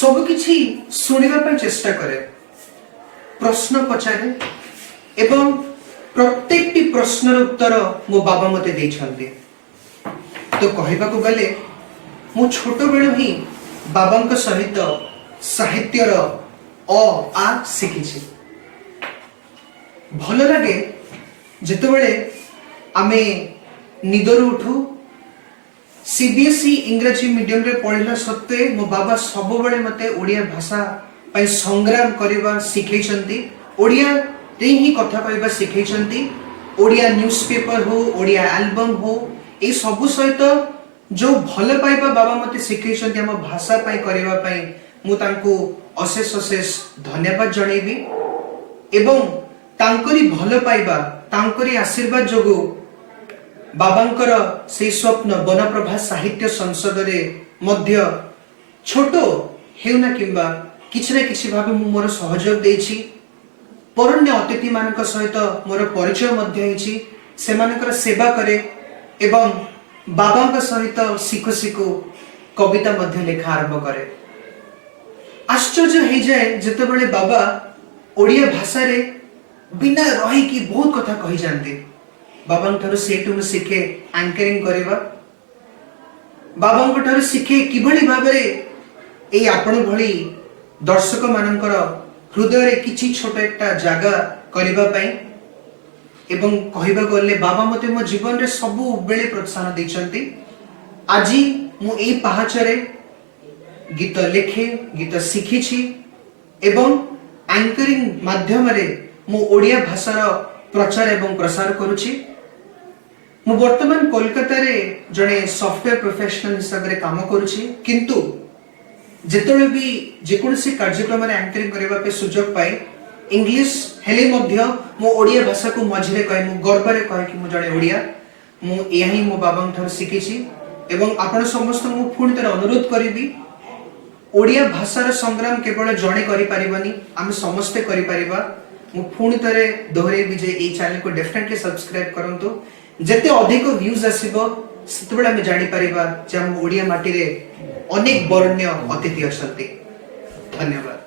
ସବୁକିଛି ଶୁଣିବା ପାଇଁ ଚେଷ୍ଟା କରେ, ପ୍ରଶ୍ନ ପଚାରେ ଏବଂ ପ୍ରତ୍ୟେକଟି ପ୍ରଶ୍ନର ଉତ୍ତର ମୋ ବାବା ମୋତେ ଦେଇଛନ୍ତି। ତ କହିବାକୁ ଗଲେ ମୁଁ ଛୋଟବେଳୁ ହିଁ ବାବାଙ୍କ ସହିତ ସାହିତ୍ୟର ଆ ଶିଖିଛି। ଭଲ ଲାଗେ ଯେତେବେଳେ ଆମେ ନିଦରୁ ଉଠୁ। सीबीएसई इंग्रजी मीडियम रे पढ़िला सत्वे मो बाबा सबुबले मते ओडिया भाषा पई संग्राम करबा सिखैछंती, ओडिया रे ही कथा कहबा सिखैछंती। ओडिया न्यूज़पेपर हो, ओडिया एल्बम हो, ए सब सहित जो भल पाइबा बाबा मते सिखैछंती हम भाषा पई करबा पई मु तांको अशेष अशेष धन्यवाद जणैबी एवं तांकरी भल पाइबा तांकरी आशीर्वाद जोगु बाबांकर से स्वप्न बनप्रभा साहित्य संसद रे मध्य छोट हेउना किंबा किछि ना किछि भाबे मु मोर सहयोग देछि। परण्य अतिथि मानक सहित मोर परिचय मध्य हेछि, सेमानकर सेवा करे एवं बाबांक सहित सिखु सिखु कविता मध्य लेखा आरंभ करे। आश्चर्य हे जाए जेतेबेले बाबा ओडिया भाषा रे बिना रही की बहुत कथा कहि जानते। बाबांक ठारू सेठु मु शिखे एंकरिंग करबा, बाबांक ठारू शिखे किभली भाबरे ए आपण भली दर्शक मानकर हृदय रे किछि छोट एकटा जागा करबा पई एवं कहबा गले बाबा मते मो जीवन रे सबु बेले प्रोत्साहन दैछंती। आजी मु ए पाहाचरे गीत लेखे, गीत शिखिछि एवं एंकरिंग माध्यम रे मु ओडिया भाषार प्रचार एवं प्रसार करुछि। मु वर्तमान कोलकाता रे जड़े सॉफ्टवेयर प्रोफेशनल हिसाब रे काम करुछि, किंतु जेतले भी जेकोसी कार्यक्रम रे एंकरिंग करबा पे सुजोग पाए इंग्लिश हेले मध्य मो ओडिया भाषा को मझिरे कहि मु गर्व रे कहि कि मु जड़े ओडिया मु एही मो बाबांग ठार सिखिछि। एवं आपण समस्त मु पुणी तर अनुरोध करिबी ओडिया भाषार संग्राम केवल जड़े करि परिबानी, आमे समस्ते करि परिबा। मु पुणी तरे दोहरे भी जे ए चैनल को डेफिनेटली सब्सक्राइब करंतु। जेते अधिक व्यूज आसीबो सेतबेला आमे जानि परिबा जे हम ओडिया माटी रे अनेक बरण्य अतिथि अछंती। धन्यवाद।